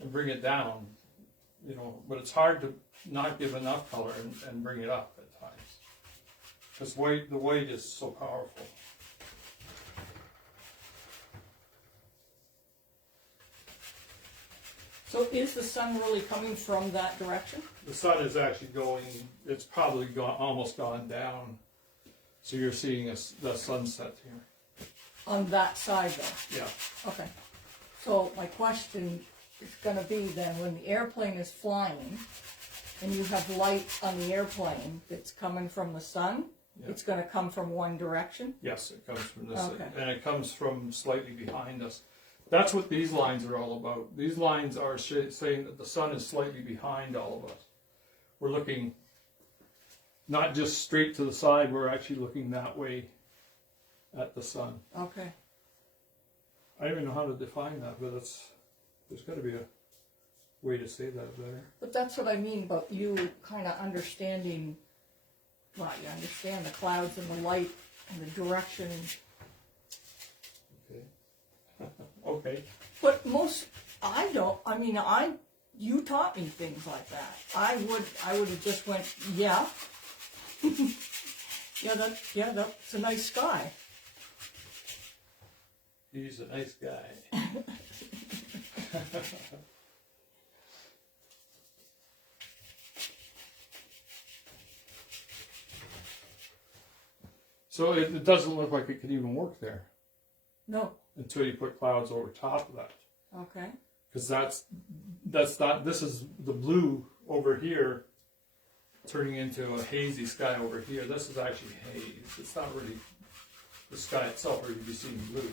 and bring it down, you know, but it's hard to not give enough color and bring it up at times. Because the white is so powerful. So is the sun really coming from that direction? The sun is actually going, it's probably almost gone down. So you're seeing the sunset here. On that side though? Yeah. Okay. So my question is going to be then, when the airplane is flying and you have light on the airplane that's coming from the sun, Yeah. it's going to come from one direction? Yes, it comes from this, Okay. and it comes from slightly behind us. That's what these lines are all about. These lines are saying that the sun is slightly behind all of us. We're looking not just straight to the side, we're actually looking that way at the sun. Okay. I don't even know how to define that, but there's got to be a way to say that better. But that's what I mean about you kind of understanding, well, you understand the clouds and the light and the direction. Okay. Okay. But I don't, I mean, you taught me things like that. I would have just went, yeah. yeah, that's a nice sky. He's a nice guy. So it doesn't look like it could even work there No. until you put clouds over top of that. Okay. Because that's not, this is the blue over here turning into a hazy sky over here. This is actually haze. It's not really the sky itself where you'd be seeing blue.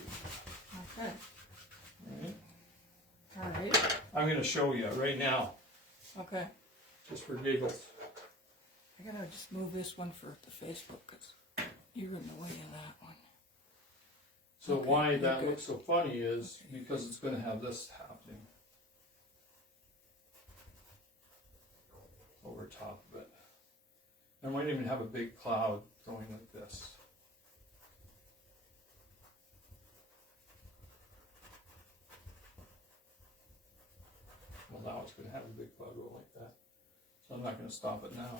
Okay. Right? All right. I'm going to show you right now, Okay. just for giggles. I gotta just move this one for the Facebook because you're in the way of that one. So Okay, why you're that good. looks so funny is because it's going to have this happening over top of it. I might even have a big cloud going like this. Well, now it's going to have a big cloud go like that. So I'm not going to stop it now.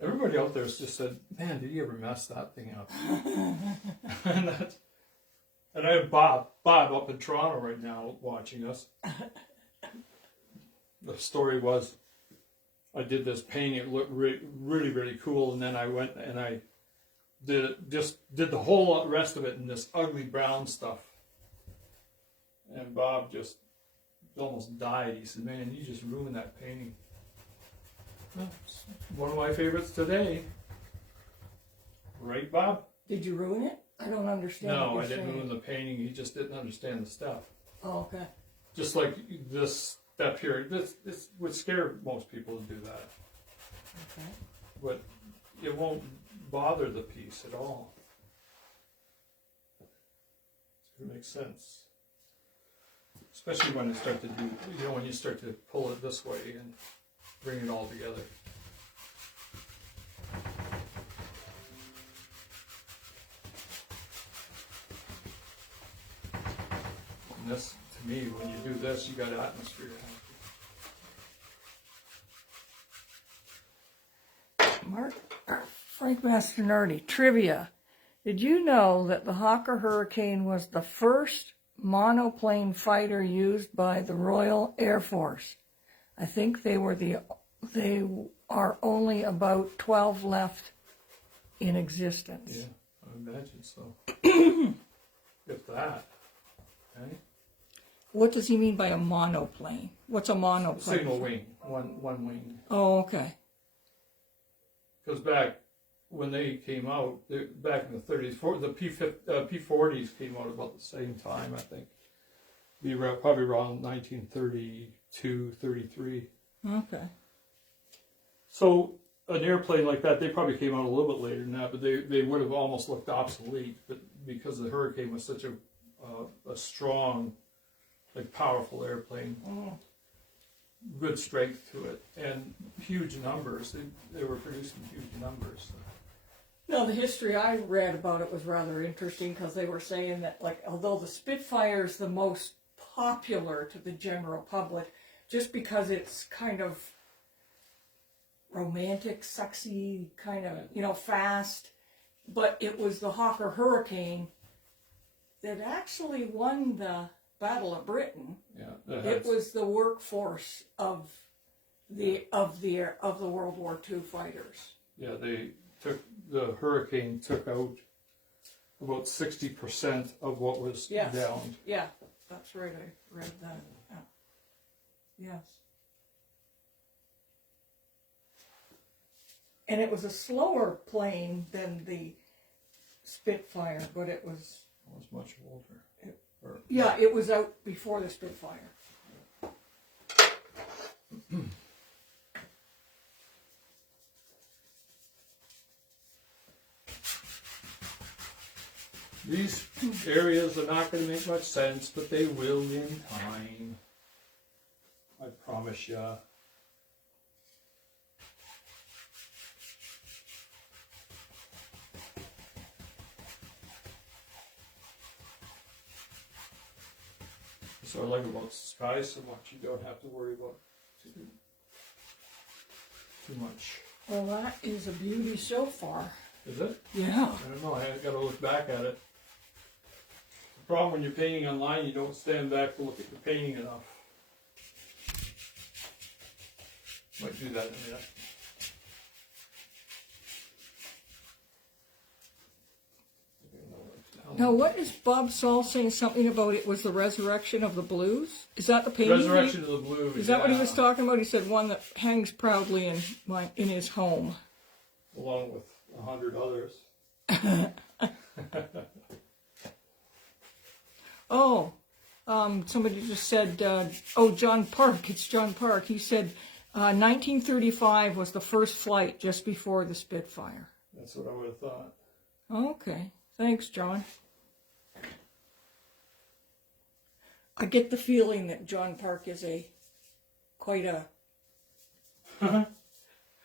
Everybody out there has just said, man, did you ever mess that thing up? and I have Bob up in Toronto right now watching us. The story was, I did this painting, it looked really, really cool, and then I went and I did the whole rest of it in this ugly brown stuff. And Bob just almost died. He said, man, you just ruined that painting. Well, it's one of my favorites today. Right, Bob? Did you ruin it? I don't understand. No, what I you're didn't saying. ruin the painting. He just didn't understand the stuff. Oh, okay. Just like this step here. This would scare most people to do that. Okay. But it won't bother the piece at all. It makes sense. Especially when you start to do, when you start to pull it this way and bring it all together. And this, to me, when you do this, you got atmosphere. Mark, Frank Masternardi, trivia. Did you know that the Hawker Hurricane was the first monoplane fighter used by the Royal Air Force? I think they are only about 12 left in existence. Yeah, I imagine so. If that. Okay? What does he mean by a monoplane? What's a monoplane? Single wing, one wing. Oh, okay. Because back when they came out, back in the 30s, the P-40s came out about the same time, I think. probably around 1932, 33. Okay. So an airplane like that, they probably came out a little bit later than that, but they would have almost looked obsolete. But because the Hurricane was such a strong, like powerful airplane, good strength to it, and huge numbers. They were producing huge numbers. No, the history I read about it was rather interesting because they were saying that, like, although the Spitfire is the most popular to the general public, just because it's kind of romantic, sexy, kind of, you know, fast, but it was the Hawker Hurricane that actually won the Battle of Britain. Yeah, it was the workforce of the World War II fighters. Yeah, the Hurricane took out about 60% of what was downed. Yeah, that's right. I read that. Yeah. Yes. And it was a slower plane than the Spitfire, but it was much older. Yeah, it was out before the Spitfire. These areas are not going to make much sense, but they will in time. I promise ya. So I like about sky so much, you don't have to worry about too much. Well, that is a beauty so far. Is it? Yeah. I don't know, I got to look back at it. The problem when you're painting online, you don't stand back to look at your painting enough. Might do that in a minute. Now, what is Bob Saul saying something about it was the resurrection of the blues? Is that the painting? Resurrection of the Blues. Is that what he was talking about? He said one that hangs proudly in his home. Along with 100 others. Oh, somebody just said, John Park. It's John Park. He said 1935 was the first flight just before the Spitfire. That's what I would have thought. Okay. Thanks, John. I get the feeling that John Park is quite an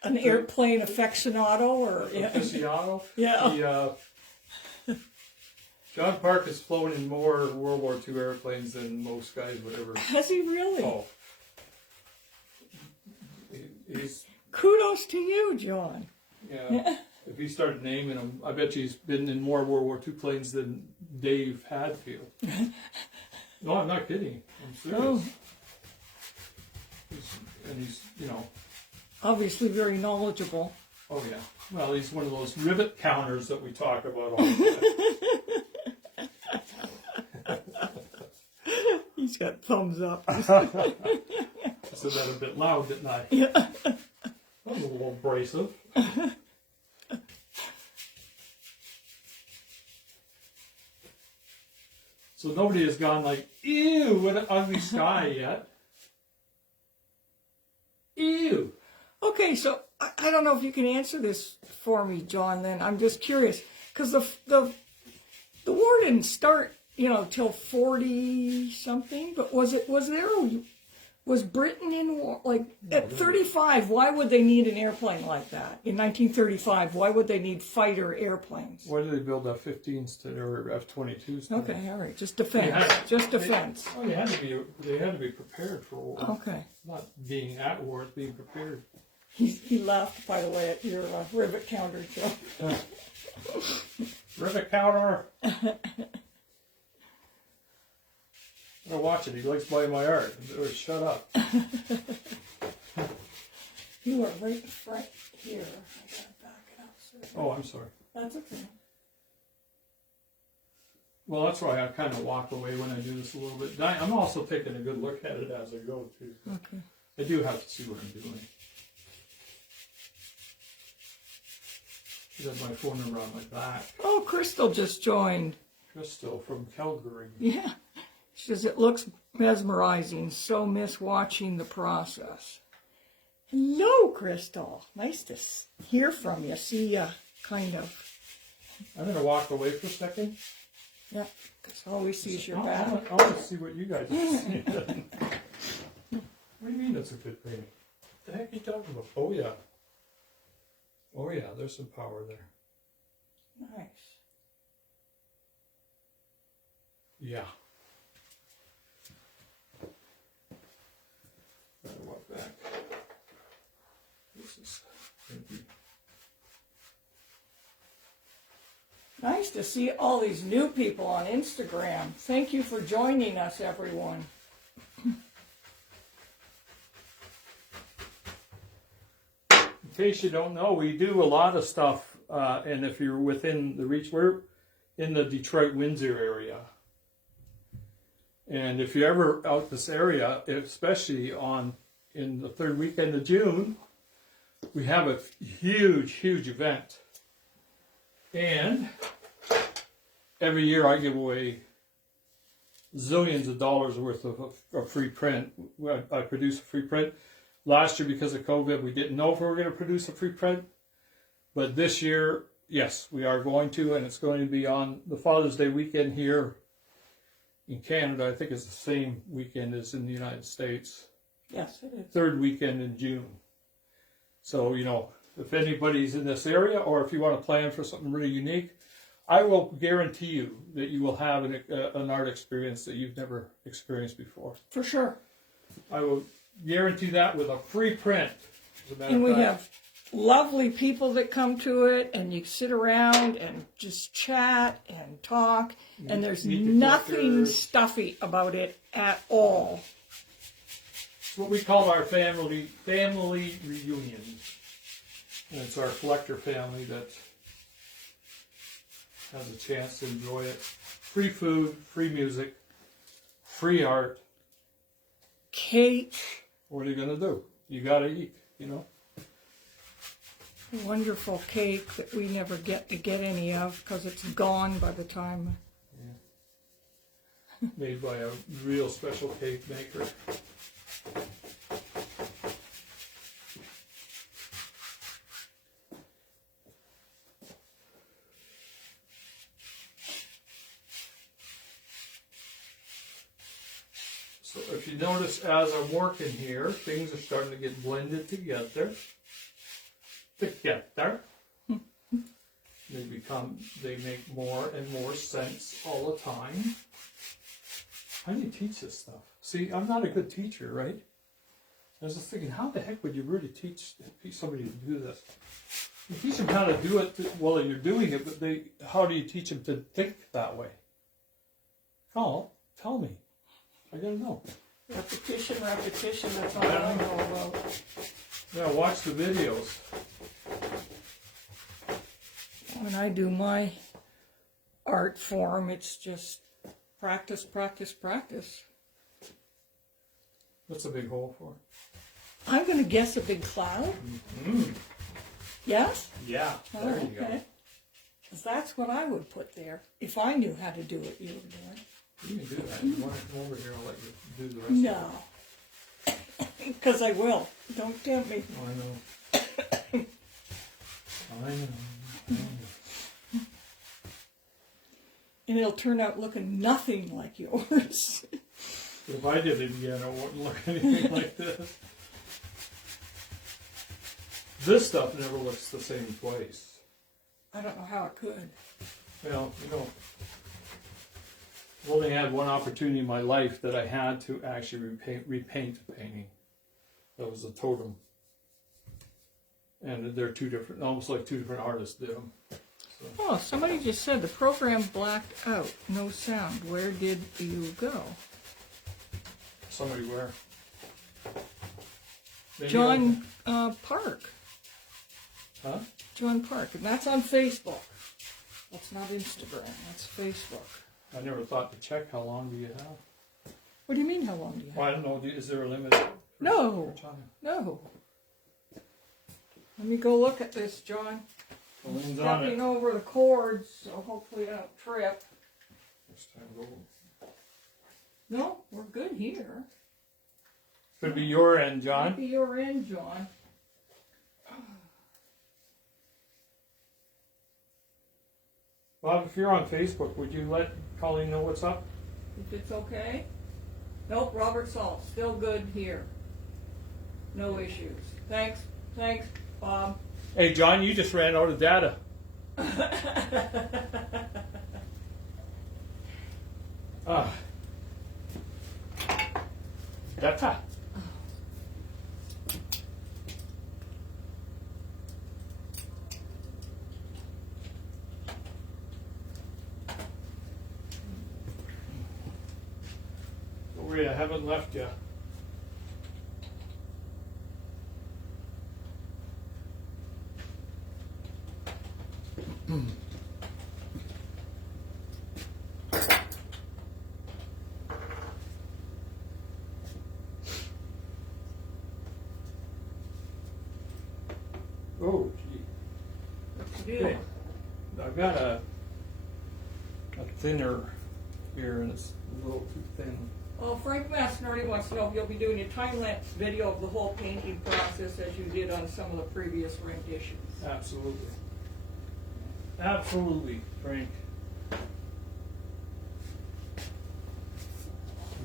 airplane aficionado or aficionado. Yeah. John Park has flown in more World War II airplanes than most guys would ever. Has he really? Oh. He's. Kudos to you, John. Yeah. If he started naming them, I bet you he's been in more World War II planes than Dave Hadfield. No, I'm not kidding. I'm serious. Oh. He's, you know. Obviously very knowledgeable. Oh, yeah. Well, he's one of those rivet counters that we talk about all the time. He's got thumbs up. I said that a bit loud, didn't I? Yeah. That was a little abrasive. So nobody has gone like, ew, what an ugly sky yet. Ew. Okay, so I don't know if you can answer this for me, John, then. I'm just curious. Because the war didn't start, till 40-something, but was Britain in war? Like, at 35, why would they need an airplane like that? In 1935, why would they need fighter airplanes? Why did they build F-15s or F-22s? Okay, all right, just defense. Just defense. They had to be prepared for war. Okay. Not being at war, it's being prepared. He laughed, by the way, at your rivet counter joke. Rivet counter. I'm watch it. He likes buying my art. Shut up. You are right in front here. I gotta back it up. Oh, I'm sorry. That's okay. Well, that's why I kind of walk away when I do this a little bit. I'm also taking a good look at it as I go, too. Okay. I do have to see what I'm doing. I got my phone number on my back. Oh, Crystal just joined. Crystal from Calgary. Yeah. She says, it looks mesmerizing. So miss watching the process. Hello, Crystal. Nice to hear from you. See you, kind of. I'm going to walk away for a second. Yeah, because all we see is your I back. want to see what you guys are seeing. What do you mean it's a good painting? What the heck are you talking about? Oh, yeah. Oh, yeah, there's some power there. Nice. Yeah. Gotta walk back. This is going to be... Nice to see all these new people on Instagram. Thank you for joining us, everyone. In case you don't know, we do a lot of stuff, and if you're within the reach, we're in the Detroit, Windsor area. And if you're ever out this area, especially in the third weekend of June, we have a huge event. And every year I give away zillions of dollars worth of a free print. I produce a free print. Last year, because of COVID, we didn't know if we were going to produce a free print. But this year, yes, we are going to, and it's going to be on the Father's Day weekend here in Canada. I think it's the same weekend as in the United States. Yes, it is. Third weekend in June. So, you know, if anybody's in this area, or if you want to plan for something really unique, I will guarantee you that you will have an art experience that you've never experienced before. For sure. I will guarantee that with a free print. And we have lovely people that come to it, and you sit around and just chat and talk, and there's nothing stuffy about it at all. It's what we call our family reunion. And it's our collector family that has a chance to enjoy it. Free food, free music, free art. Cake. What are you going to do? You got to eat, you know. Wonderful cake that we never get to get any of because it's gone by the time. Yeah. Made by a real special cake maker. So if you notice, as I'm working here, things are starting to get blended together. They make more and more sense all the time. How do you teach this stuff? See, I'm not a good teacher, right? I was just thinking, how the heck would you really teach somebody to do this? You teach them how to do it while you're doing it, but how do you teach them to think that way? Oh, tell me. I gotta know. Repetition, that's all I know about. Yeah, watch the videos. When I do my art form, it's just practice. What's a big hole for? I'm going to guess a big cloud. Mm-hmm. Yes? Yeah, there you go. Because that's what I would put there. If I knew how to do what you were doing. You can do that. You want to come over here, I'll let you do the rest of it. No. Because I will. Don't tempt me. I know. I know. And it'll turn out looking nothing like yours. If I did it again, I wouldn't look anything like this. This stuff never looks the same twice. I don't know how it could. Well, you know, I've only had one opportunity in my life that I had to actually repaint a painting. That was a totem. And they're two different, almost like two different artists did them. So. Oh, somebody just said the program blacked out. No sound. Where did you go? Somebody where? Maybe John Park. Huh? John Park. And that's on Facebook. That's not Instagram. That's Facebook. I never thought to check how long do you have. What do you mean, how long do you have? Well, I don't know. Is there a limit? No. For time? No. Let me go look at this, John. I'm Lean's on stepping it. over the cords, so hopefully I don't trip. Next time, go. No, we're good here. Could be your end, John. Might be your end, John. Bob, if you're on Facebook, would you let Colleen know what's up? If it's okay. Nope, Robert Salt, still good here. No issues. Thanks, Bob. Hey, John, you just ran out of data. Data. Don't worry, I haven't left yet. Oh, gee. What's the deal? I've got a thinner here, and it's a little too thin. Oh, Frank Mastinardi wants to know if you'll be doing a time-lapse video of the whole painting process as you did on some of the previous renditions. Absolutely. Absolutely, Frank. I'm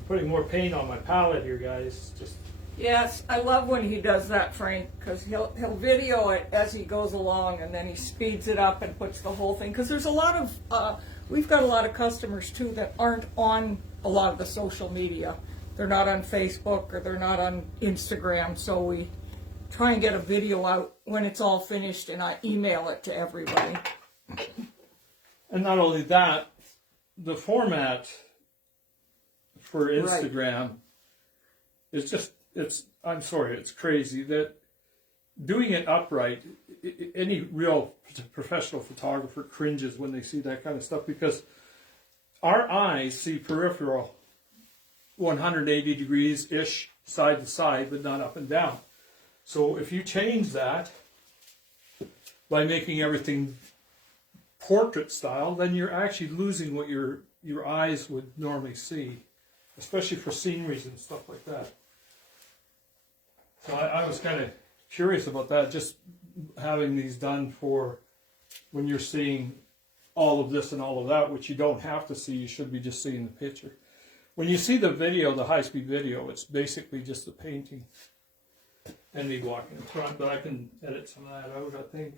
putting more paint on my palette here, guys. Just Yes, I love when he does that, Frank, because he'll video it as he goes along, and then he speeds it up and puts the whole thing. Because there's a lot of we've got a lot of customers too that aren't on a lot of the social media. They're not on Facebook or they're not on Instagram, so we try and get a video out when it's all finished, and I email it to everybody. and not only that, the format for Instagram is just I'm sorry, it's crazy that doing it upright, any real professional photographer cringes when they see that kind of stuff, because our eyes see peripheral 180 degrees-ish side to side, but not up and down. So if you change that by making everything portrait style, then you're actually losing what your eyes would normally see, especially for sceneries and stuff like that. So I was kind of curious about that, just having these done for when you're seeing all of this and all of that, which you don't have to see. You should be just seeing the picture. When you see the video, the high-speed video, it's basically just the painting and me walking in front, but I can edit some of that out, I think.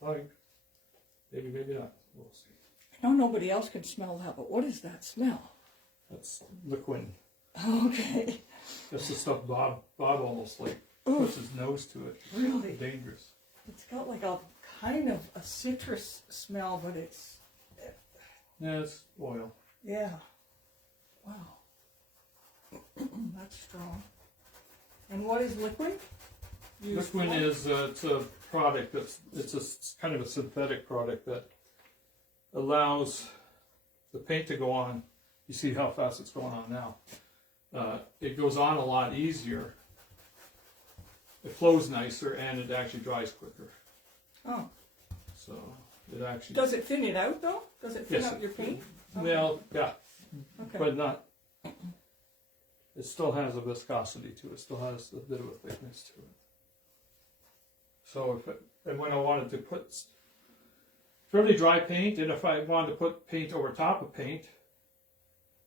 Like, maybe not. We'll see. I know nobody else can smell that, but what is that smell? That's liquid. Okay. That's the stuff Bob almost like puts his nose to it. Really? Dangerous. It's got like a kind of a citrus smell, but it's... Yeah, it's oil. Yeah. Wow. That's strong. And what is liquid? Liquid is it's a product it's kind of a synthetic product that allows the paint to go on. You see how fast it's going on now. It goes on a lot easier. It flows nicer, and it actually dries quicker. Oh. So it actually Does it thin it out though? Does it thin out your paint? Well, yeah, Okay. but not. It still has a viscosity to it. Still has a bit of a thickness to it. So and when I wanted to put fairly dry paint, and if I wanted to put paint over top of paint,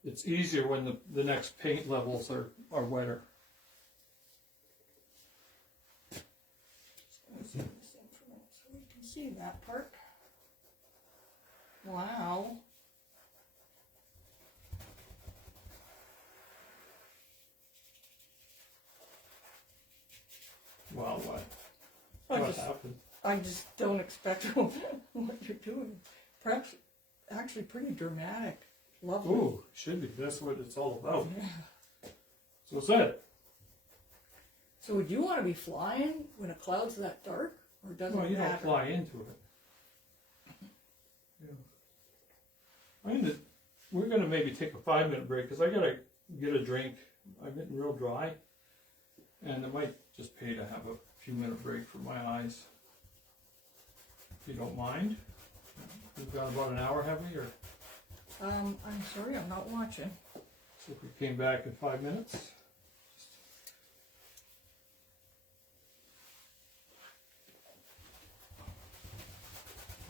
it's easier when the next paint levels are wetter. So we can see that part. Wow. Well, what I happened? just don't expect what you're doing. Perhaps actually pretty dramatic. Lovely. Ooh, should be. That's what it's all about. Yeah. So what's that? So would you want to be flying when a cloud's that dark? Or doesn't Well, it you matter? don't fly into it. Yeah. We're gonna maybe take a 5-minute break because I gotta get a drink. I'm getting real dry, and it might just pay to have a few-minute break for my eyes. If you don't mind. We've got about an hour, have we? Or I'm sorry, I'm not watching. So if we came back in 5 minutes.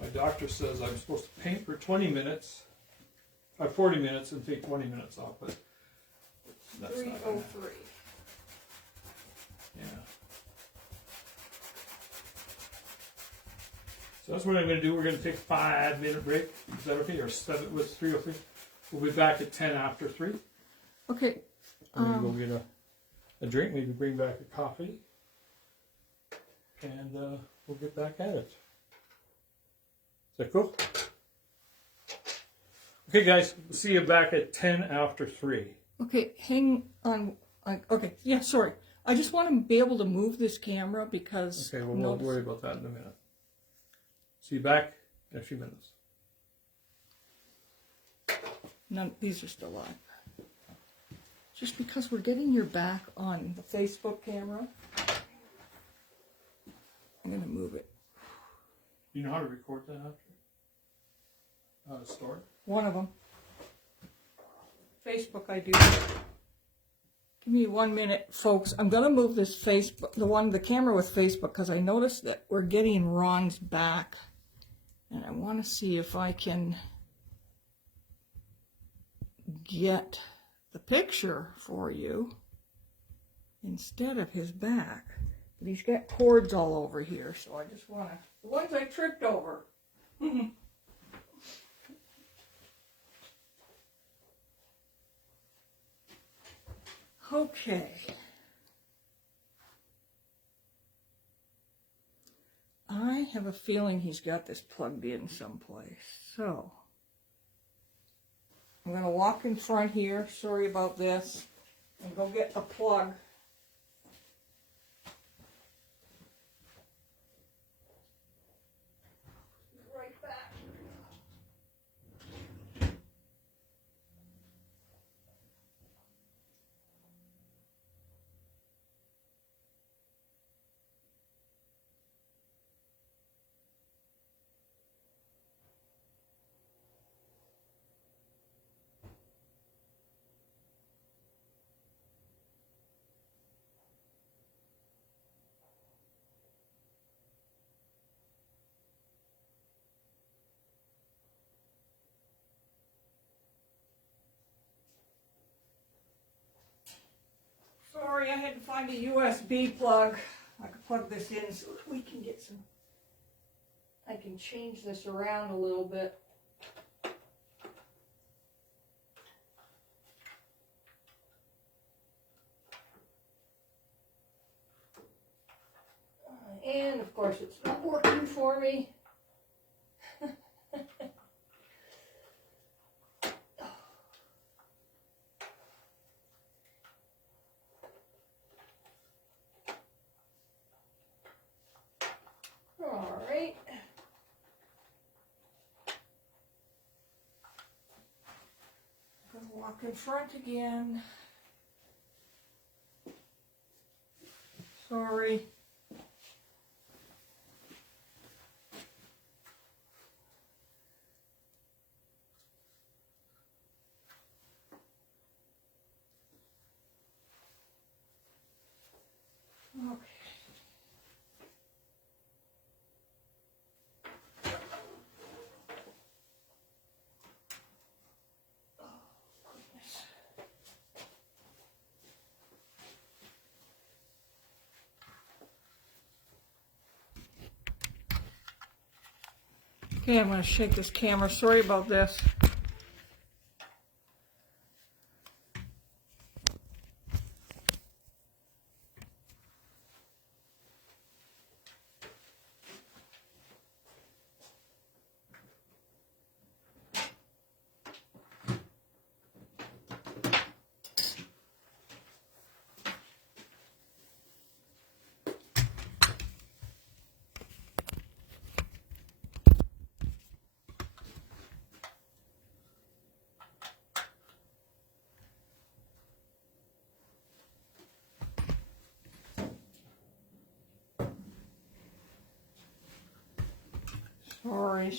My doctor says I'm supposed to paint for 20 minutes, 40 minutes, and take 20 minutes off, but that's not gonna- 3:03. Yeah. So that's what I'm going to do. We're going to take a 5-minute break. Is that okay? Or 7 with 3:03. We'll be back at 10 after 3. Okay. I'm going to go get a drink. Maybe bring back a coffee, and we'll get back at it. Is that cool? Okay, guys. We'll see you back at 10 after 3. Okay, hang on. Okay, yeah, sorry. I just want to be able to move this camera because... Okay, well, we'll worry about that in a minute. See you back in a few minutes. None, these are still on. Just because we're getting your back on the Facebook camera, I'm going to move it. You know how to record that after? How to store it? One of them. Facebook I do. Give me 1 minute, folks. I'm going to move this Facebook, the camera with Facebook, because I noticed that we're getting Ron's back. And I want to see if I can get the picture for you instead of his back. But he's got cords all over here, so I just want to... The ones I tripped over. Okay. I have a feeling he's got this plugged in someplace. So, I'm going to walk in front here. Sorry about this. And go get a plug. Right back. Sorry, I had to find a USB plug. I could plug this in so that we can get some... I can change this around a little bit. And of course it's not working for me. All right. I'm going to walk in front again. Sorry. Okay. Okay, I'm going to shake this camera. Sorry about this. Sorry.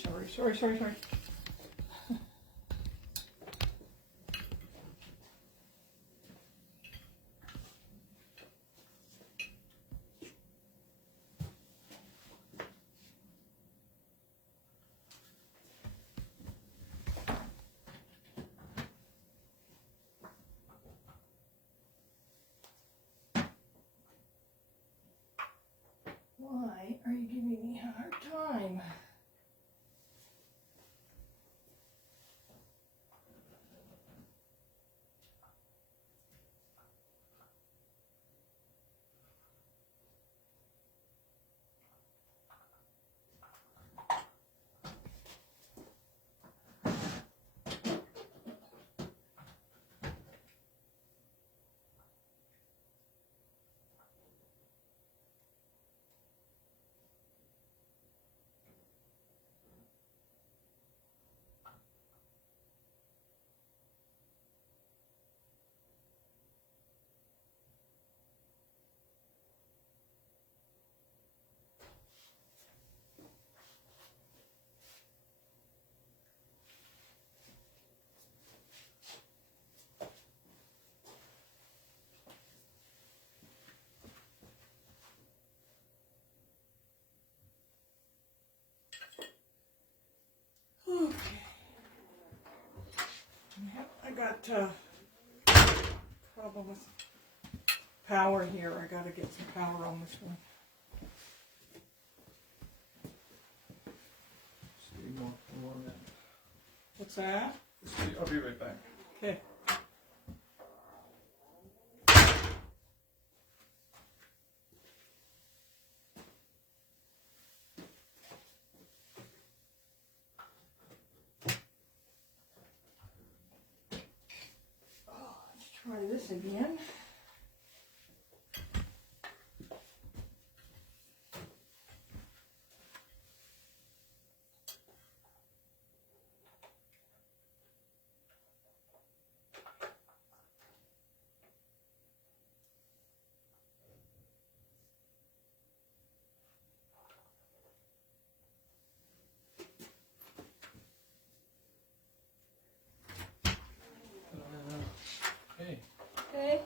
Why are you giving me a hard time? Okay. Yep, I got problem with power here. I gotta get some power on this one. See more on that. What's that? I'll be right back. Okay. Let's try this again. Okay. Okay.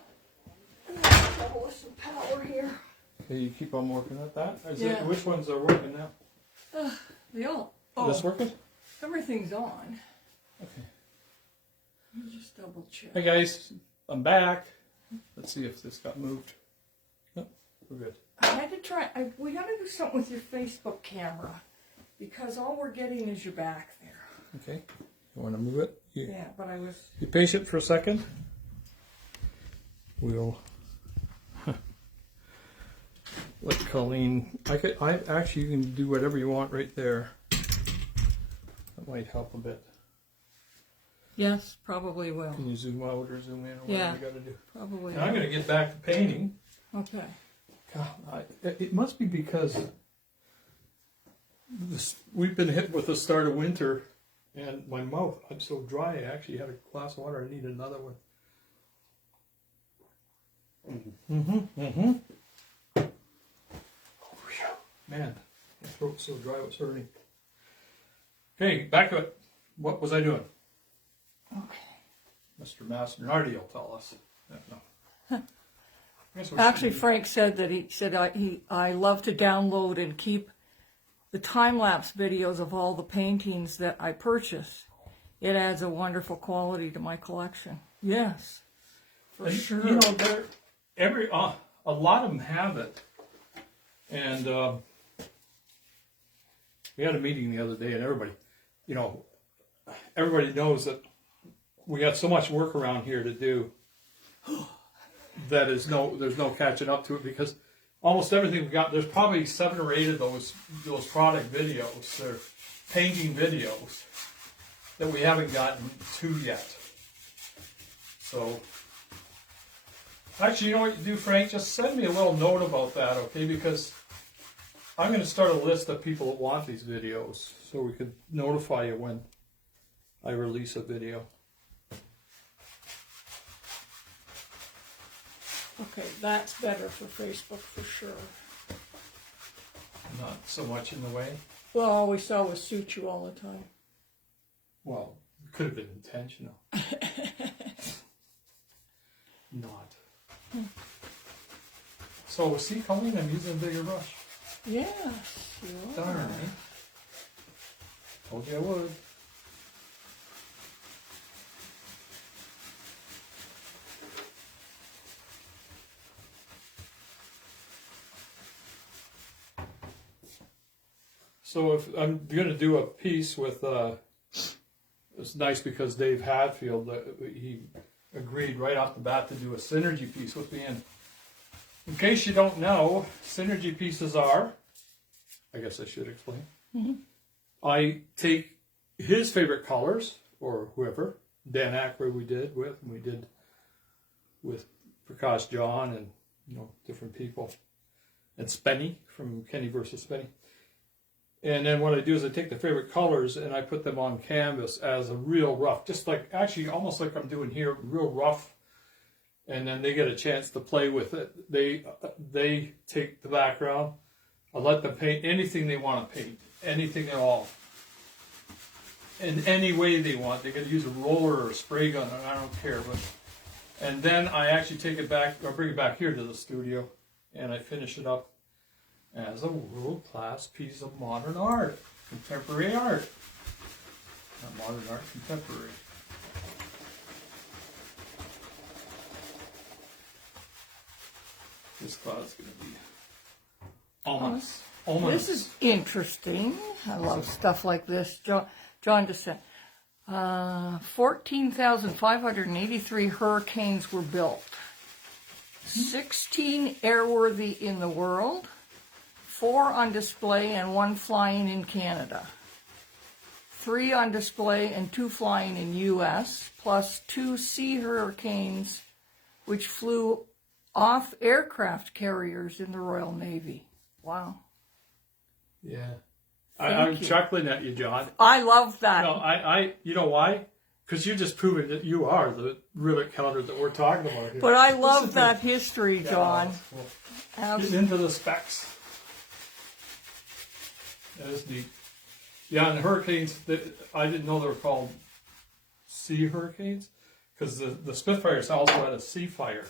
Trouble with some power here. Okay, you keep on working at that? Yeah. Which ones are working now? They all. Is this working? Everything's on. Okay. Let me just double check. Hey guys, I'm back. Let's see if this got moved. No, we're good. I had to try. We got to do something with your Facebook camera because all we're getting is your back there. Okay. You want to move it? Yeah, but I was. You patient for a second? We'll let Colleen. I actually, you can do whatever you want right there. That might help a bit. Yes, probably will. Can you zoom out or zoom in or whatever Yeah. you got to do? Probably. And I'm going to get back to painting. Okay. God, it must be because we've been hit with the start of winter, and my mouth, I'm so dry. I actually had a glass of water. I need another one. Man, my throat's so dry. It's hurting. Okay, back to it. What was I doing? Okay. Mr. Masternardi will tell us. No. Actually, Frank said that I love to download and keep the time-lapse videos of all the paintings that I purchase. It adds a wonderful quality to my collection. Yes, for sure. You know, a lot of them have it, and we had a meeting the other day, and everybody knows that we got so much work around here to do that there's no catching up to it, because almost everything we got, there's probably 7 or 8 of those product videos, they're painting videos that we haven't gotten to yet. So, actually, you know what you do, Frank? Just send me a little note about that, okay? Because I'm going to start a list of people that want these videos, so we could notify you when I release a video. Okay, that's better for Facebook for sure. Not so much in the way. Well, all we saw was suit you all the time. Well, it could have been intentional. Not. So, see, Colleen, I'm using a bigger brush. Yes, you are. Darn, eh? Told you I would. So if I'm going to do a piece with, it's nice because Dave Hadfield, he agreed right off the bat to do a synergy piece with me. And in case you don't know, synergy pieces are, I guess I should explain. Mm-hmm. I take his favorite colors, or whoever, Dan Aykroyd we did with Prakash John and, you know, different people. And Spenny from Kenny versus Spenny. And then what I do is I take the favorite colors and I put them on canvas as a real rough, just like, actually almost like I'm doing here, real rough. And then they get a chance to play with it. They take the background. I let them paint anything they want to paint, anything at all. In any way they want. They can use a roller or a spray gun, I don't care. And then I actually take it back, or bring it back here to the studio, and I finish it up as a world-class piece of modern art, contemporary art. Not modern art, contemporary. This cloud's going to be ominous. This is interesting. I love stuff like this. John just said, 14,583 hurricanes were built. 16 airworthy in the world. 4 on display and 1 flying in Canada. 3 on display and 2 flying in U.S., plus 2 sea hurricanes which flew off aircraft carriers in the Royal Navy. Wow. Yeah. I'm chuckling at you, John. I love that. No, you know why? Because you're just proving that you are the rivet counter that we're talking about here. But I love that history, John. Yeah, getting into the specs. That is neat. Yeah, and hurricanes, I didn't know they were called sea hurricanes, because the Spitfires also had a sea fire,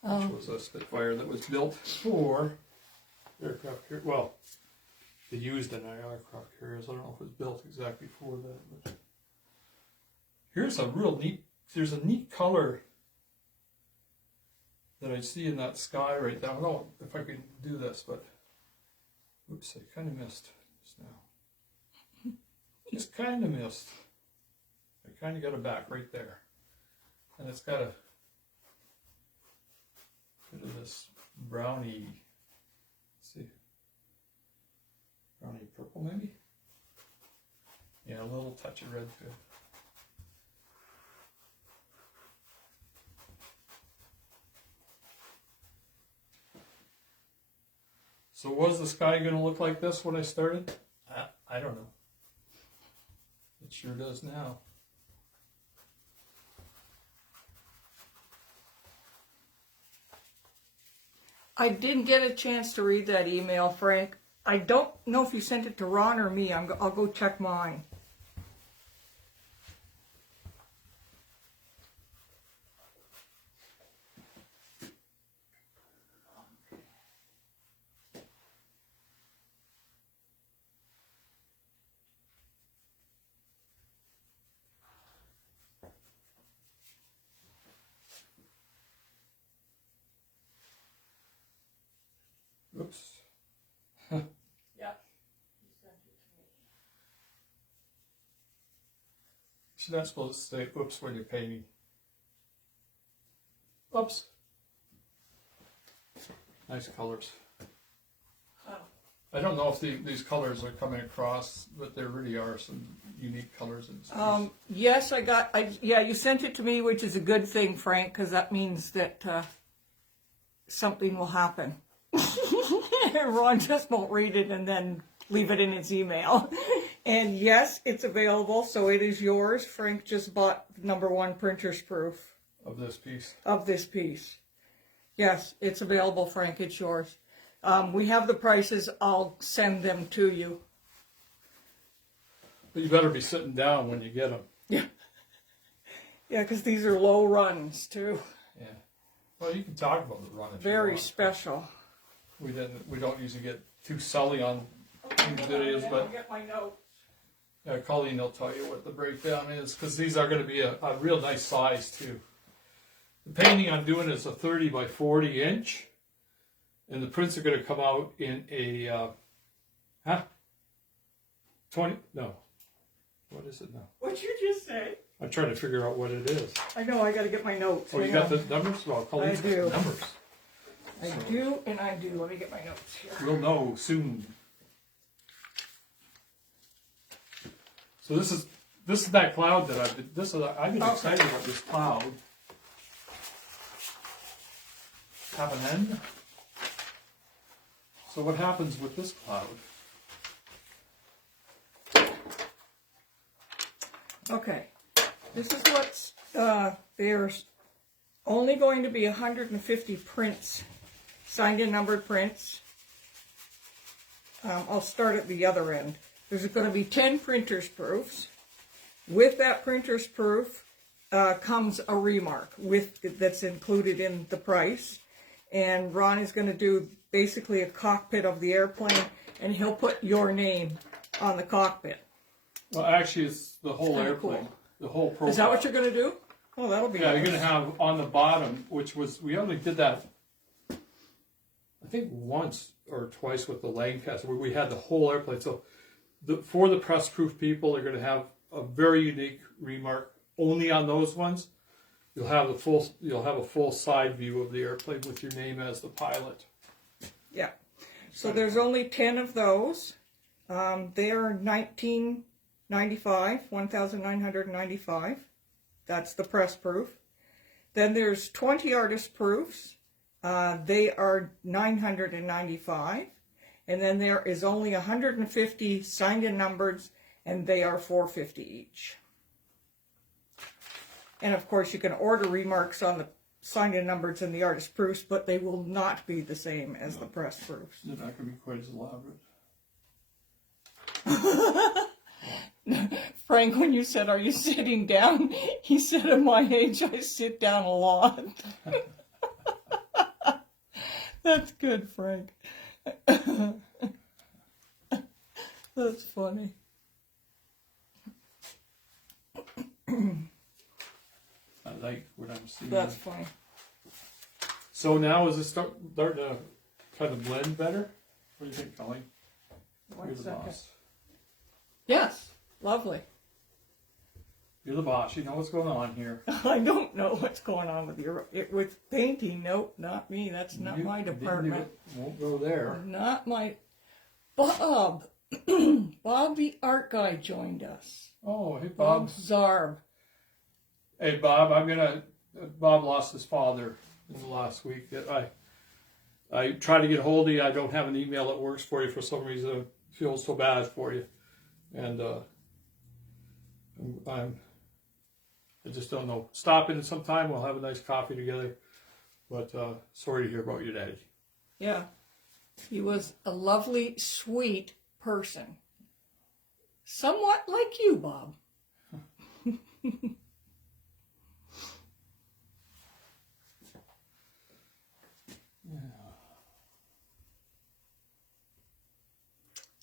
which was a Spitfire that was built for aircraft carriers. Well, they used an aircraft carriers. I don't know if it was built exactly for that. But here's a real neat, there's a neat color that I see in that sky right now. I don't know if I can do this, but oops, I kind of missed just now. Just kind of missed. I kind of got it back right there. And it's got a bit of this browny, let's see, browny purple maybe? Yeah, a little touch of red to it. So was the sky going to look like this when I started? I don't know. It sure does now. I didn't get a chance to read that email, Frank. I don't know if you sent it to Ron or me. I'll go check mine. Oops. Yeah, you sent it to me. You're not supposed to say oops when you're painting. Oops. Nice colors. Oh. I don't know if these colors are coming across, but there really are some unique colors in this piece. Yes, yeah, you sent it to me, which is a good thing, Frank, because that means that something will happen. Ron just won't read it and then leave it in his email. And yes, it's available, so it is yours. Frank just bought #1 printer's proof. Of this piece. Of this piece. Yes, it's available, Frank. It's yours. We have the prices. I'll send them to you. But you better be sitting down when you get them. Yeah. Yeah, because these are low runs, too. Yeah. Well, you can talk about the run if you Very want. special. We don't usually get too sully on these videos, I'll but get my notes. yeah, Colleen will tell you what the breakdown is, because these are going to be a real nice size too. The painting I'm doing is a 30 by 40 inch, and the prints are going to come out in a 20, no. What is it now? What'd you just say? I'm trying to figure out what it is. I know, I gotta get my notes. Oh, you got the numbers? Well, I'll I these do. numbers. I do, and I do. Let me get my notes here. We'll know soon. So this is that cloud that I've been excited about this cloud. Happening. So what happens with this cloud? Okay, this is what's, there's only going to be 150 prints, signed and numbered prints. I'll start at the other end. There's going to be 10 printer's proofs. With that printer's proof comes a remark that's included in the price. And Ron is going to do basically a cockpit of the airplane, and he'll put your name on the cockpit. Well, actually, it's the whole airplane, cool. The whole profile. Is that what you're going to do? Oh, that'll be Yeah, nice. you're going to have on the bottom, we only did that, I think once or twice with the Lancaster, where we had the whole airplane. So for the press proof people, they're going to have a very unique remark only on those ones. You'll have a full side view of the airplane with your name as the pilot. Yeah. So there's only 10 of those. They are $1,995. That's the press proof. Then there's 20 artist proofs. They are $995. And then there is only 150 signed and numbered, and they are $450 each. And of course, you can order remarks on the signed and numbered and the artist proofs, but they will not be the same as the press proofs. They're not going to be quite as elaborate. Frank, when you said, "Are you sitting down?" he said, "At my age, I sit down a lot." That's good, Frank. That's funny. I like what I'm seeing. That's funny. So now is it starting to kind of blend better? What do you think, Colleen? One You're the second. boss. Yes, lovely. You're the boss. You know what's going on here. I don't know what's going on with painting. Nope, not me. That's not my department. Won't go there. Not my... Bob. Bob the art guy joined us. Oh, hey, Bob Bob. Zarb. Hey, Bob. Bob lost his father in the last week. I try to get hold of you. I don't have an email that works for you for some reason. I feel so bad for you, and I just don't know. Stop in sometime. We'll have a nice coffee together. But sorry to hear about your daddy. Yeah. He was a lovely, sweet person. Somewhat like you, Bob.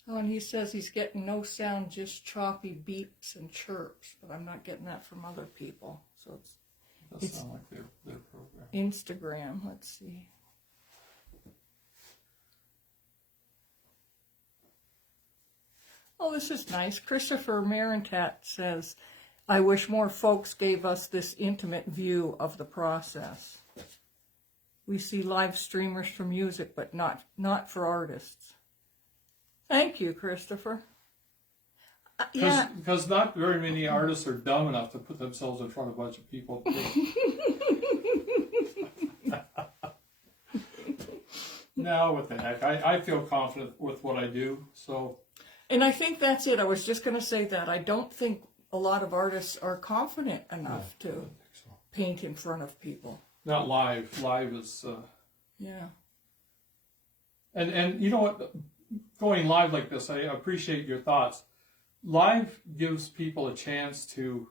Oh, and he says he's getting no sound, just choppy beeps and chirps. But I'm not getting that from other people. So It does sound like their program. Instagram. Let's see. Oh, this is nice. Christopher Marentat says, "I wish more folks gave us this intimate view of the process. We see live streamers for music, but not for artists." Thank you, Christopher. Yeah. Because not very many artists are dumb enough to put themselves in front of a bunch of people. No, what the heck. I feel confident with what I do, so... And I think that's it. I was just going to say that. I don't think a lot of artists are confident enough to paint in front of people. Not live. Live is... Yeah. And you know what? Going live like this, I appreciate your thoughts. Live gives people a chance to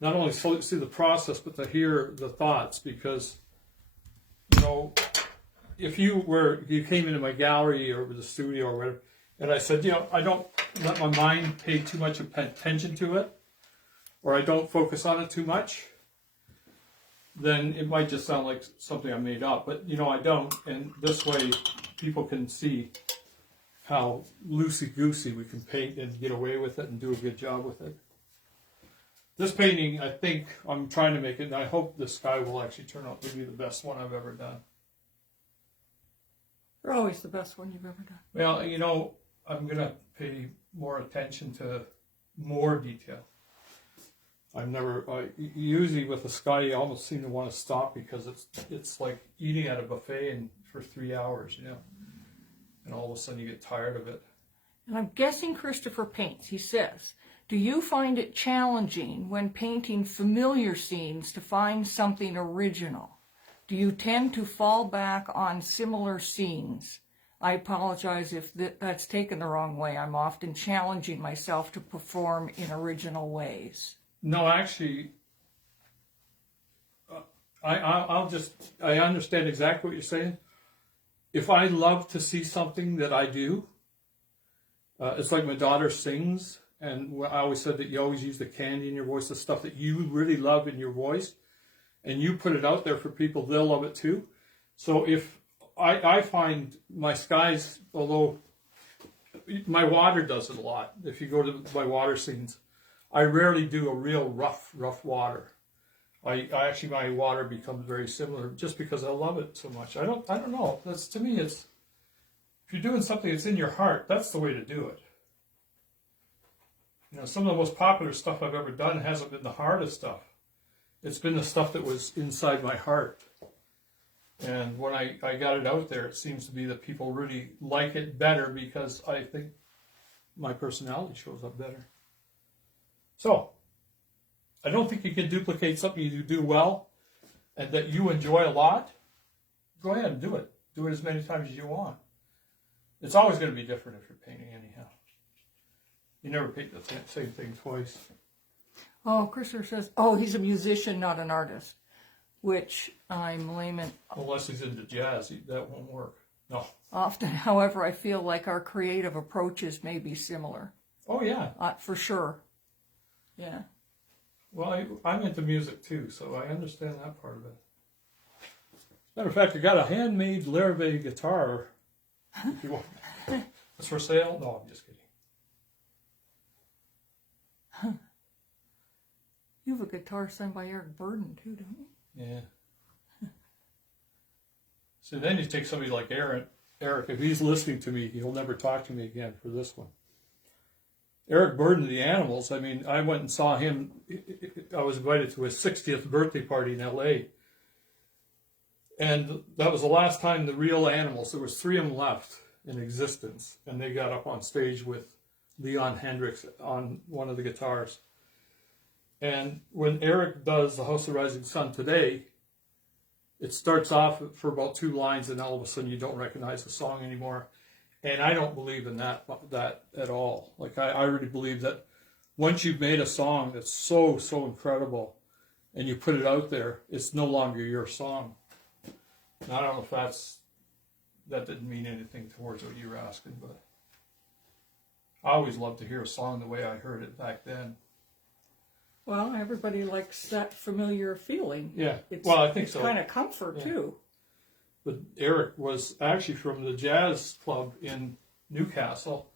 not only see the process, but to hear the thoughts. Because, you know, if you came into my gallery or the studio or whatever, and I said, I don't let my mind pay too much attention to it, or I don't focus on it too much, then it might just sound like something I made up. But, I don't. And this way, people can see how loosey-goosey we can paint and get away with it and do a good job with it. This painting, I think, I'm trying to make it, and I hope the sky will actually turn out to be the best one I've ever done. They're always the best one you've ever done. Well, you know, I'm going to pay more attention to more detail. Usually with the sky, you almost seem to want to stop because it's like eating at a buffet and for 3 hours, you know. And all of a sudden you get tired of it. And I'm guessing Christopher paints. He says, do you find it challenging when painting familiar scenes to find something original? Do you tend to fall back on similar scenes? I apologize if that's taken the wrong way. I'm often challenging myself to perform in original ways. No, actually, I understand exactly what you're saying. If I love to see something that I do, it's like my daughter sings, and I always said that you always use the candy in your voice, the stuff that you really love in your voice, and you put it out there for people, they'll love it too. So if I find my skies, although my water does it a lot, if you go to my water scenes, I rarely do a real rough water. I actually, my water becomes very similar just because I love it so much. I don't know. That's, to me, it's, if you're doing something that's in your heart, that's the way to do it. You know, some of the most popular stuff I've ever done hasn't been the hardest stuff. It's been the stuff that was inside my heart. And when I got it out there, it seems to be that people really like it better because I think my personality shows up better. So, I don't think you can duplicate something you do well and that you enjoy a lot. Go ahead and do it. Do it as many times as you want. It's always going to be different if you're painting anyhow. You never paint the same thing twice. Oh, Christopher says, he's a musician, not an artist, which I'm layman. Unless he's into jazz, that won't work. No. Often, however, I feel like our creative approaches may be similar. Oh, yeah. For sure. Yeah. Well, I'm into music too, so I understand that part of it. As a matter of fact, I got a handmade Larrivee guitar. If you want. It's for sale? No, I'm just kidding. Huh. You have a guitar signed by Eric Burden too, don't you? Yeah. So then you take somebody like Eric, if he's listening to me, he'll never talk to me again for this one. Eric Burden, the Animals, I mean, I went and saw him. I was invited to his 60th birthday party in L.A. And that was the last time the real Animals, there was 3 of them left in existence. And they got up on stage with Leon Hendrix on one of the guitars. And when Eric does The House of Rising Sun today, it starts off for about 2 lines and all of a sudden you don't recognize the song anymore. And I don't believe in that at all. Like, I really believe that once you've made a song that's so incredible and you put it out there, it's no longer your song. And I don't know if that didn't mean anything towards what you were asking, but I always love to hear a song the way I heard it back then. Well, everybody likes that familiar feeling. Yeah, I think so. It's kind of comfort, too. But Eric was actually from the jazz club in Newcastle.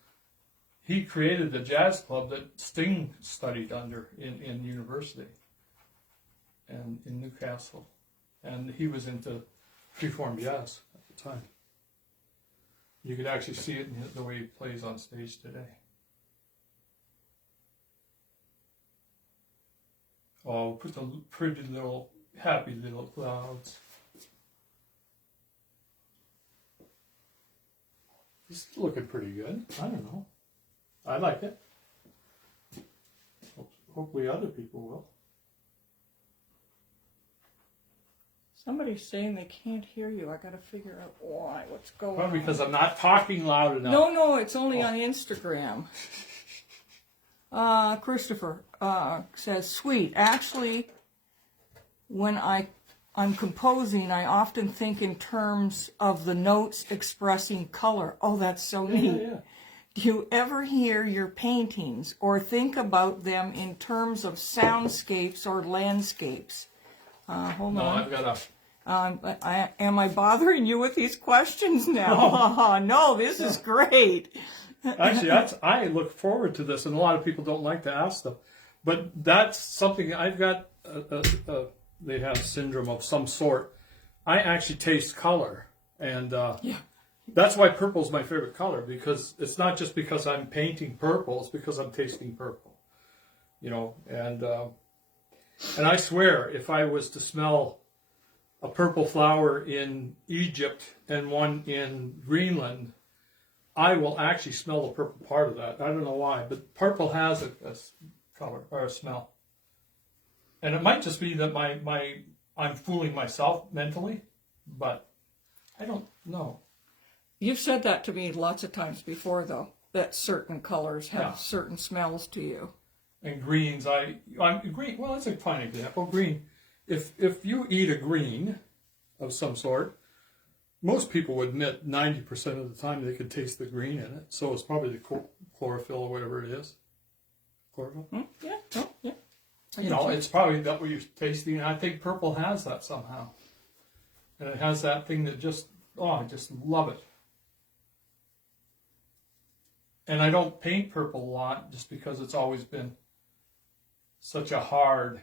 He created the jazz club that Sting studied under in university and in Newcastle. And he was into freeform jazz at the time. You could actually see it in the way he plays on stage today. Oh, put the pretty little, happy little clouds. It's looking pretty good. I don't know. I like it. Hopefully other people will. Somebody's saying they can't hear you. I got to figure out why. What's going on? Probably because I'm not talking loud enough. No, it's only on Instagram. Christopher says, sweet. Actually, when I'm composing, I often think in terms of the notes expressing color. Oh, that's so neat. Yeah. Do you ever hear your paintings or think about them in terms of soundscapes or landscapes? Hold on. I've got Am I bothering you with these questions now? No, this is great. Actually, I look forward to this, and a lot of people don't like to ask them. But that's something I've got, they have syndrome of some sort. I actually taste color, and that's why purple is my favorite color, because it's not just because I'm painting purple, it's because I'm tasting purple. You know, and I swear, if I was to smell a purple flower in Egypt and one in Greenland, I will actually smell the purple part of that. I don't know why, but purple has a color or a smell. And it might just be that I'm fooling myself mentally, but I don't know. You've said that to me lots of times before, though, that certain colors have certain smells to you. And greens, green. Well, that's a fine example. Green. If you eat a green of some sort, most people would admit 90% of the time they could taste the green in it. So it's probably the chlorophyll or whatever it is. Chlorophyll? Yeah. Oh, yeah. You know, it's probably that what you're tasting. I think purple has that somehow. And it has that thing that just, I just love it. And I don't paint purple a lot just because it's always been such a hard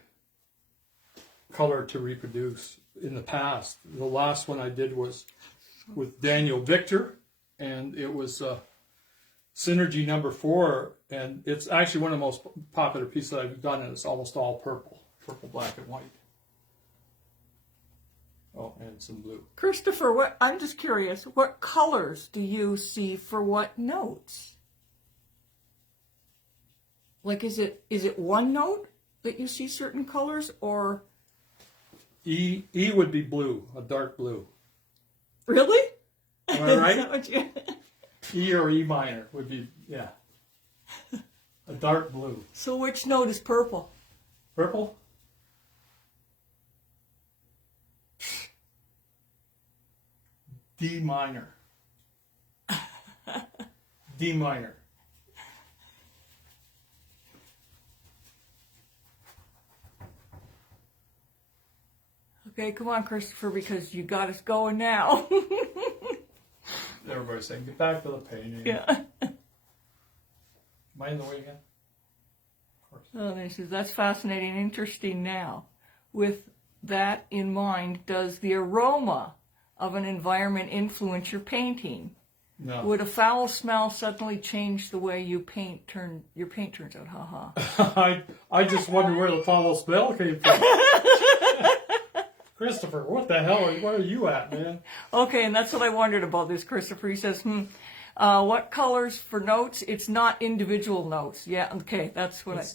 color to reproduce in the past. The last one I did was with Daniel Victor, and it was Synergy number 4, and it's actually one of the most popular pieces that I've done, and it's almost all purple, black, and white. Oh, and some blue. Christopher, I'm just curious, what colors do you see for what notes? Like, is it one note that you see certain colors, or? E would be blue, a dark blue. Really? Am I right? Is that what you... E or E minor would be, a dark blue. So which note is purple? Purple? D minor. D minor. Okay, come on, Christopher, because you got us going now. Everybody's saying, get back to the painting. Yeah. Am I in the way again? Of course. Oh, this is, that's fascinating and interesting now. With that in mind, does the aroma of an environment influence your painting? No. Would a foul smell suddenly change the way your paint turns out? Ha ha. I just wonder where the foul smell came from. Christopher, what the hell? Where are you at, man? Okay, and that's what I wondered about this, Christopher. He says, what colors for notes? It's not individual notes. Yeah, okay, that's what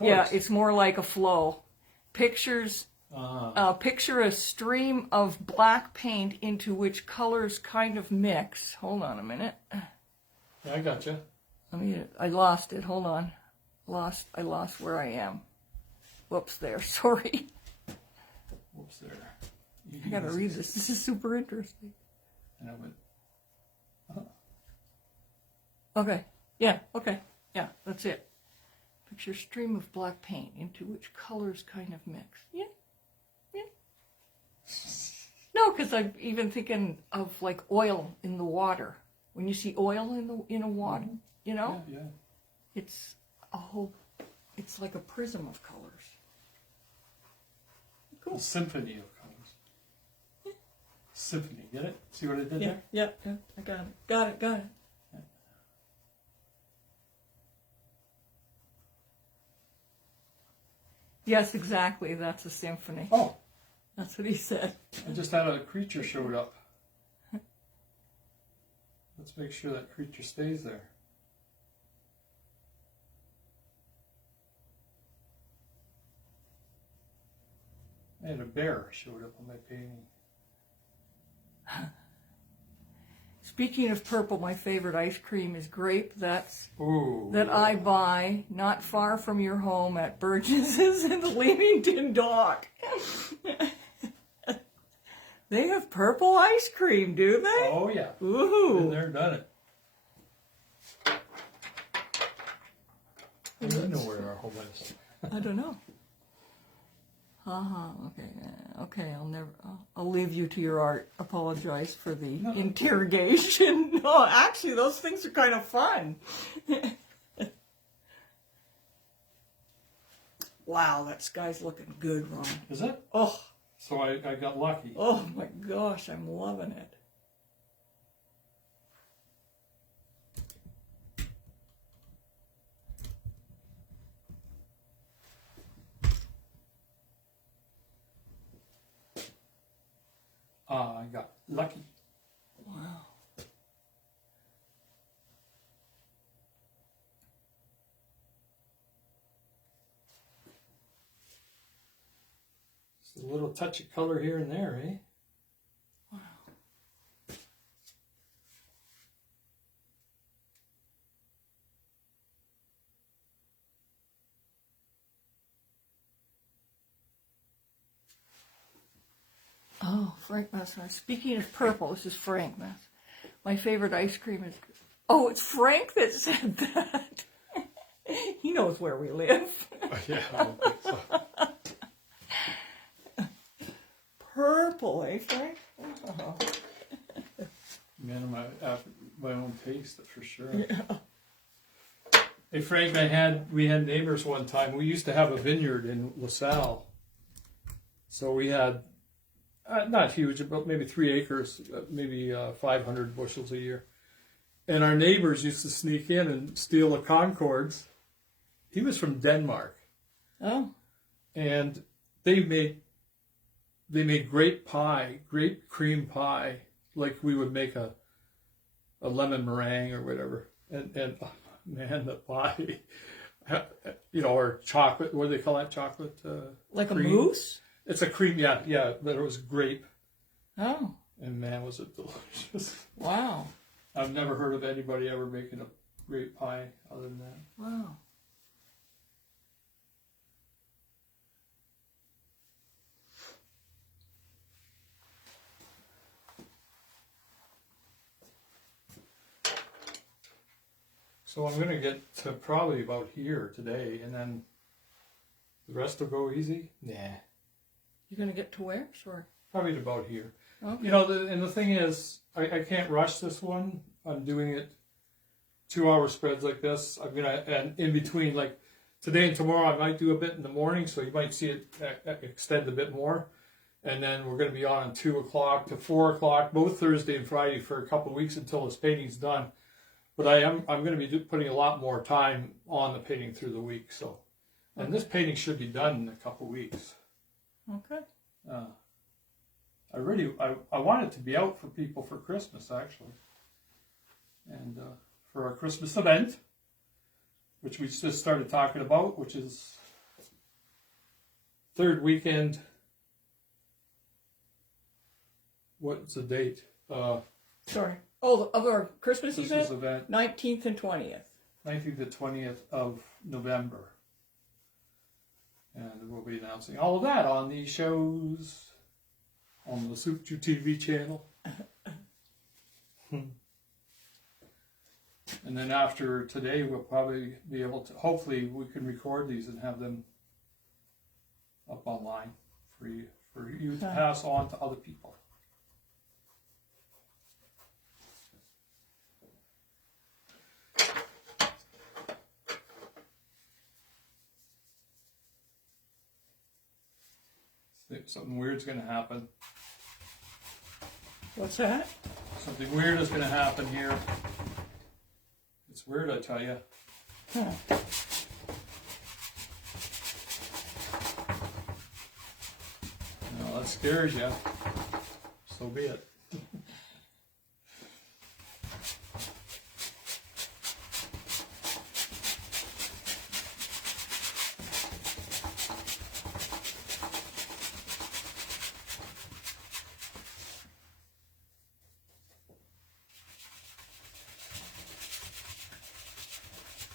it's more like a flow. Picture a stream of black paint into which colors kind of mix. Hold on a minute. Yeah, I got you. I lost it. Hold on. I lost where I am. Whoops there. Sorry. Whoops there. I gotta read this. This is super interesting. And I went, Okay. Yeah. Okay. Yeah. That's it. Picture a stream of black paint into which colors kind of mix. Yeah. Yeah. No, because I'm even thinking of like oil in the water. When you see oil in a water, you know, yeah. it's it's like a prism of colors. Cool. A symphony of colors. Yeah. Symphony, get it? See what I did there? Yeah. I got it. Got it. Yeah. Yes, exactly. That's a symphony. Oh. That's what he said. I just had a creature showed up. Let's make sure that creature stays there. I had a bear showed up on my painting. Speaking of purple, my favorite ice cream is grape. That I I buy not far from your home at Burgess's in the Leamington Dock. They have purple ice cream, do they? Oh yeah. Ooh. Been there, done it. I don't know where our home is. I don't know. Okay. Okay. I'll leave you to your art. Apologize for the interrogation. No, actually, those things are kind of fun. Wow, that sky's looking good, Ron. Is it? Oh. So I got lucky. Oh my gosh, I'm loving it. I got lucky. Wow. Just a little touch of color here and there, eh? Wow. Oh, Frank Mess. Speaking of purple, this is Frank Mess. My favorite ice cream is... Oh, it's Frank that said that. He knows where we live. Yeah, I don't think so. Purple, eh, Frank? Oh. Man, my own taste, for sure. Yeah. Hey Frank, we had neighbors one time. We used to have a vineyard in LaSalle. So we had, not huge, about maybe 3 acres, maybe 500 bushels a year. And our neighbors used to sneak in and steal the Concords. He was from Denmark. Oh. And they made grape pie, grape cream pie, like we would make a lemon meringue or whatever. And oh, man, the pie, or chocolate, what do they call that, chocolate? Like cream? A mousse? It's a cream, yeah, but it was grape. Oh. And man, was it delicious. Wow. I've never heard of anybody ever making a grape pie other than that. Wow. So I'm going to get to probably about here today, and then the rest will go easy. Nah. You're going to get to where? Sorry. Probably to about here. Okay. And the thing is, I can't rush this one. I'm doing it 2-hour spreads like this. I'm gonna, and in between, like today and tomorrow, I might do a bit in the morning, so you might see it extend a bit more. And then we're going to be on 2 o'clock to 4 o'clock, both Thursday and Friday for a couple of weeks until this painting's done. But I'm going to be putting a lot more time on the painting through the week. So, and this painting should be done in a couple of weeks. Okay. I want it to be out for people for Christmas, actually. And for our Christmas event, which we just started talking about, which is third weekend. What's the date? Sorry. Oh, of our Christmas event? 19th and 20th. 19th to 20th of November. And we'll be announcing all of that on these shows on the Soup Chew TV channel. And then after today, we'll probably be able to, hopefully we can record these and have them up online for you to pass on to other people. Something weird's going to happen. What's that? Something weird is going to happen here. It's weird, I tell you. Huh. That scares you. So be it.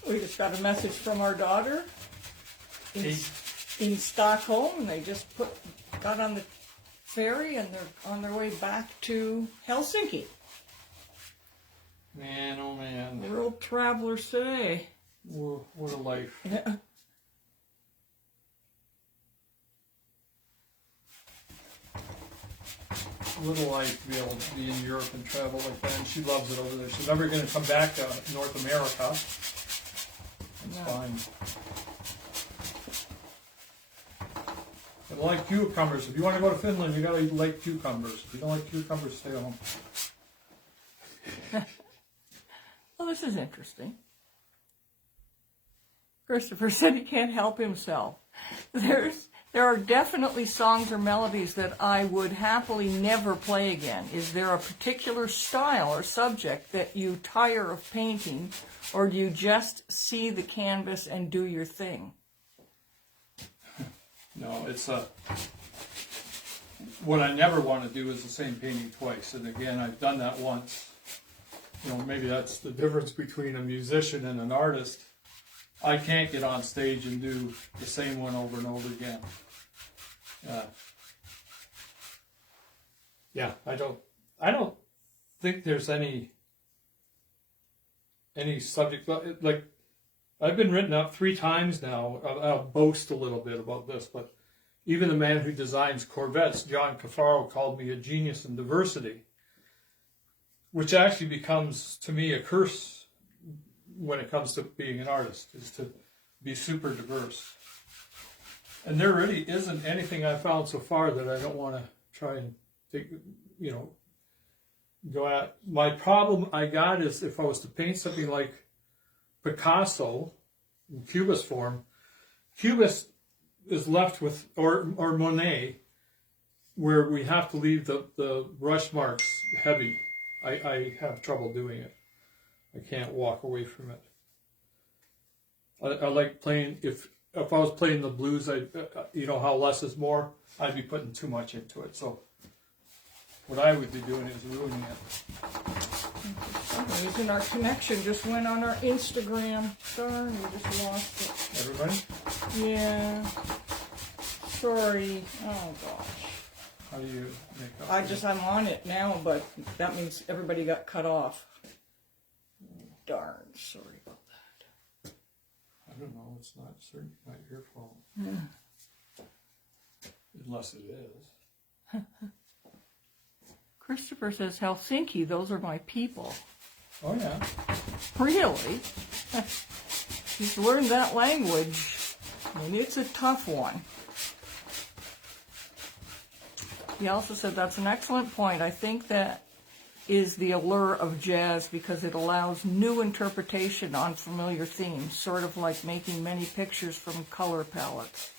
We just got a message from our daughter in Stockholm, and they just got on the ferry and they're on their way back to Helsinki. Man, oh man. World travelers today. What a life. Yeah. little life to be able to be in Europe and travel like that, and she loves it over there. She's never going to come back to North America. It's fine. I like cucumbers. If you want to go to Finland, you got to like cucumbers. If you don't like cucumbers, stay home. Well, this is interesting. Christopher said he can't help himself. There are definitely songs or melodies that I would happily never play again. Is there a particular style or subject that you tire of painting, or do you just see the canvas and do your thing? No, it's what I never want to do is the same painting twice. And again, I've done that once. You know, maybe that's the difference between a musician and an artist. I can't get on stage and do the same one over and over again. Yeah, I don't think there's any subject like I've been written up 3 times now. I'll boast a little bit about this, but even the man who designs Corvettes, John Cafaro, called me a genius in diversity, which actually becomes to me a curse when it comes to being an artist, is to be super diverse. And there really isn't anything I've found so far that I don't want to try and take, go at. My problem I got is if I was to paint something like Picasso in Cubist form, Cubist is left with, or Monet, where we have to leave the brush marks heavy. I have trouble doing it. I can't walk away from it. I like playing, if I was playing the blues, you know how less is more, I'd be putting too much into it. So what I would be doing is ruining it. For some reason our connection just went on our Instagram. Darn, we just lost it. Everybody? Yeah. Sorry. Oh gosh. How do you make up? I'm on it now, but that means everybody got cut off. Darn, sorry about that. I don't know, it's not certainly not your fault. Yeah. Unless it is. Christopher says, Helsinki, those are my people. Oh yeah. Really? He's learned that language, and it's a tough one. He also said, that's an excellent point. I think that is the allure of jazz because it allows new interpretation on familiar themes, sort of like making many pictures from color palettes.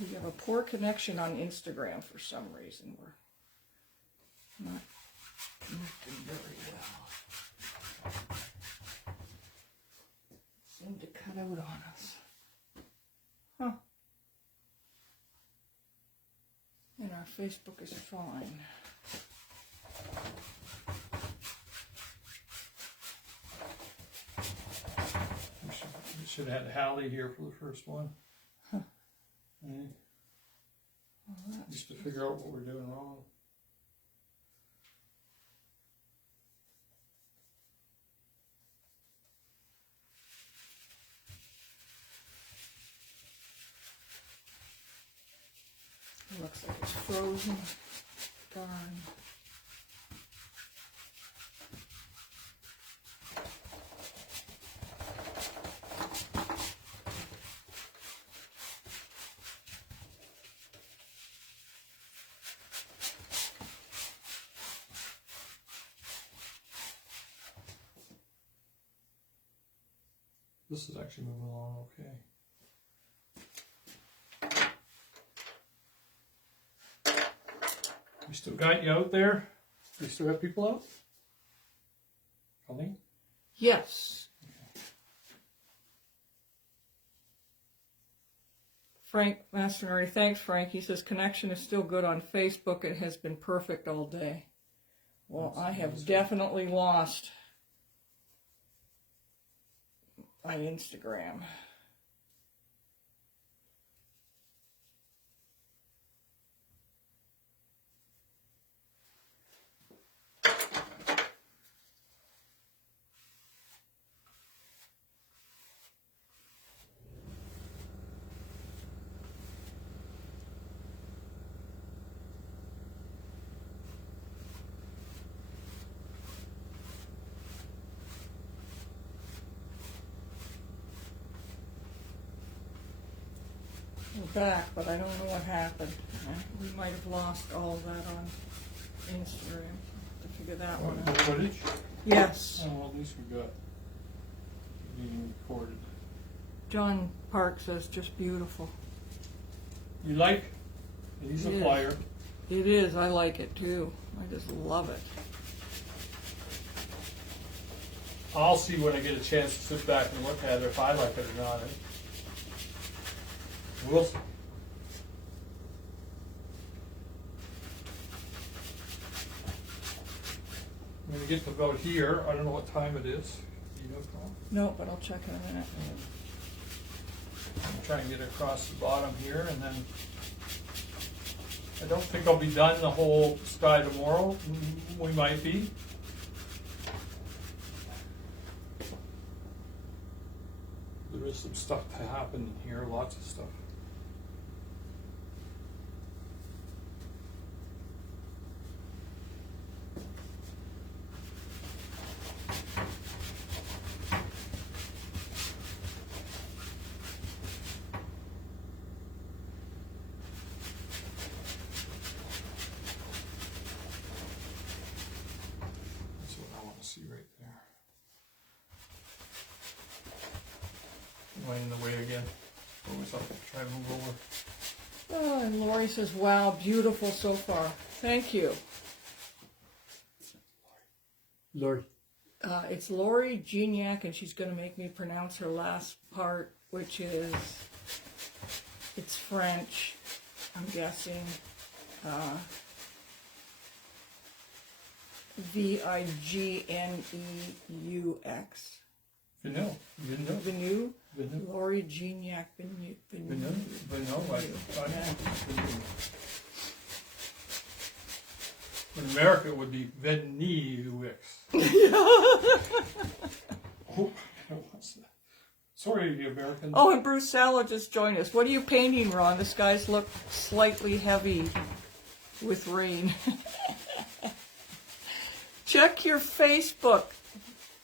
We have a poor connection on Instagram for some reason. We're not connected very well. Seem to cut out on us. Huh. And our Facebook is fine. We should have had Hallie here for the first one. Huh. Just to figure out what we're doing wrong. Looks like it's frozen. Darn. This is actually moving along okay. We still got you out there? We still have people out? Colleen? Yes. Frank Masternardi, thanks Frank. He says connection is still good on Facebook. It has been perfect all day. Well, I have definitely lost my Instagram. We're back, but I don't know what happened. We might have lost all of that on Instagram. To figure that one The out. footage? Yes. Oh, well, at least we got it being recorded. John Park says just beautiful. You like? He's a It is. flyer. It is. I like it too. I just love it. I'll see when I get a chance to sit back and look at it if I like it or not. We'll see. When we get to about here, I don't know what time it is. You know, Paul? No, but I'll check in a minute. I'm trying to get across the bottom here, and then I don't think I'll be done the whole sky tomorrow. We might be. There is some stuff to happen in here, lots of stuff. That's what I want to see right there. Am I in the way again? Always have to try to move over. Oh, and Lori says, wow, beautiful so far. Thank you. Lord. It's Lori Gignac, and she's going to make me pronounce her last part, which is, it's French, I'm guessing. Vigneux. Vigneau. Vigneau? Vigneau. Lori Gignac Vigneau. Vigneau. In America, it would be Venix. Oh, what's that? Sorry, the American. Oh, and Bruce Sala just joined us. What are you painting, Ron? The skies look slightly heavy with rain. Check your Facebook,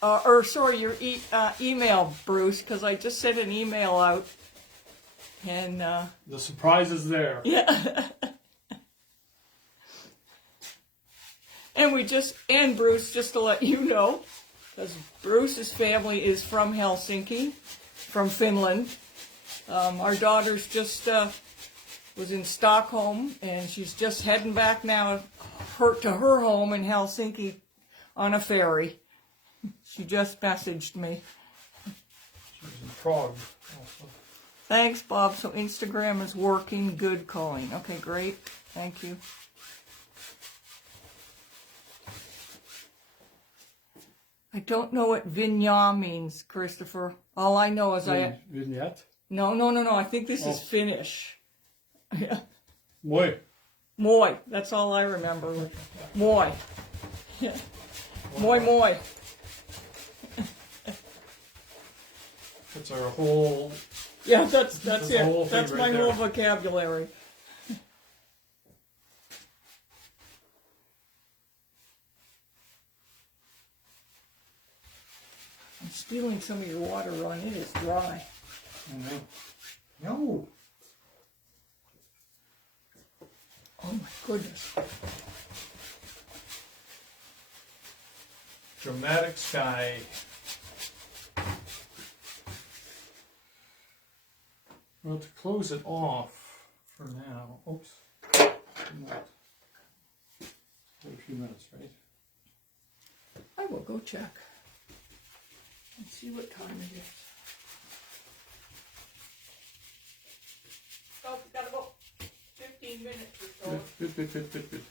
your email, Bruce, because I just sent an email out. And The surprise is there. yeah. And Bruce, just to let you know, because Bruce's family is from Helsinki, from Finland. Our daughter's just was in Stockholm, and she's just heading back now to her home in Helsinki on a ferry. She just messaged me. She was in Prague also. Thanks, Bob. So Instagram is working. Good calling. Okay, great. Thank you. I don't know what vignette means, Christopher. All I know is Vignette? No. I think this is Finnish. Yeah. Moi. Moi. That's all I remember. Moi. Yeah. Moi. That's our whole. Yeah, that's the whole it. thing That's right my there. whole vocabulary. I'm stealing some of your water, Ron. It is dry. No. Oh my goodness. Dramatic sky. Well, to close it off for now. Oops. Not. Wait a few minutes, right? I will go check and see what time it is. Oh, we got about 15 minutes or so. Good.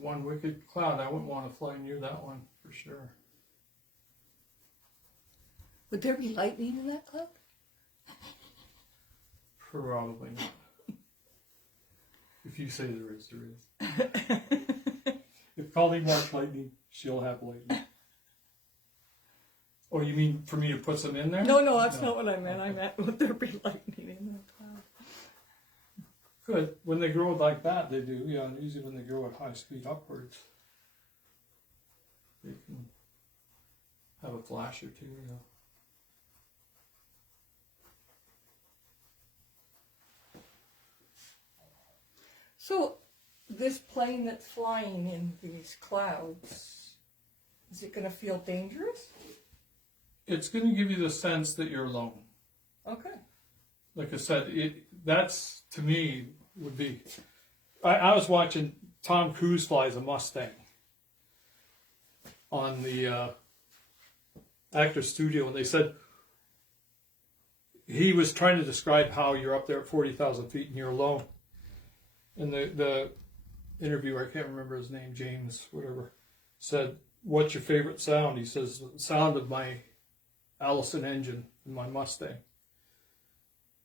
one wicked cloud. I wouldn't want to fly near that one for sure. Would there be lightning in that cloud? Probably not. If you say there is, there is. If Colleen wants lightning, she'll have lightning. Oh, you mean for me to put some in there? No, that's not what I meant. Okay. I meant, would there be lightning in that cloud? Good. When they grow like that, they do. Yeah, usually when they grow at high speed upwards, they can have a flash or two, you know. So, this plane that's flying in these clouds, is it going to feel dangerous? It's going to give you the sense that you're alone. Okay. Like I said, that's, to me, would be... I was watching Tom Cruise flies a Mustang on the Actors Studio, and they said he was trying to describe how you're up there at 40,000 feet and you're alone. And the interviewer, I can't remember his name, James, whatever, said, "What's your favorite sound?" He says, "The sound of my Allison engine in my Mustang.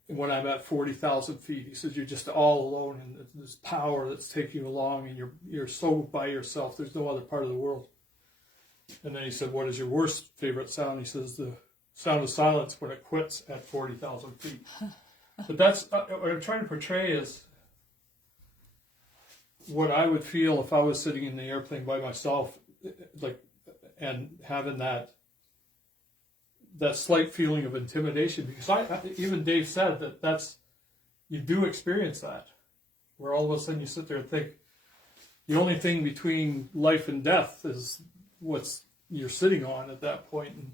And when I'm at 40,000 feet," he says, "you're just all alone, and there's power that's taking you along, and you're so by yourself. There's no other part of the world." And then he said, "What is your worst favorite sound?" He says, "The sound of silence when it quits at 40,000 feet." But that's what I'm trying to portray is what I would feel if I was sitting in the airplane by myself, like, and having that slight feeling of intimidation, because even Dave said that's you do experience that, where all of a sudden you sit there and think the only thing between life and death is what's you're sitting on at that point, and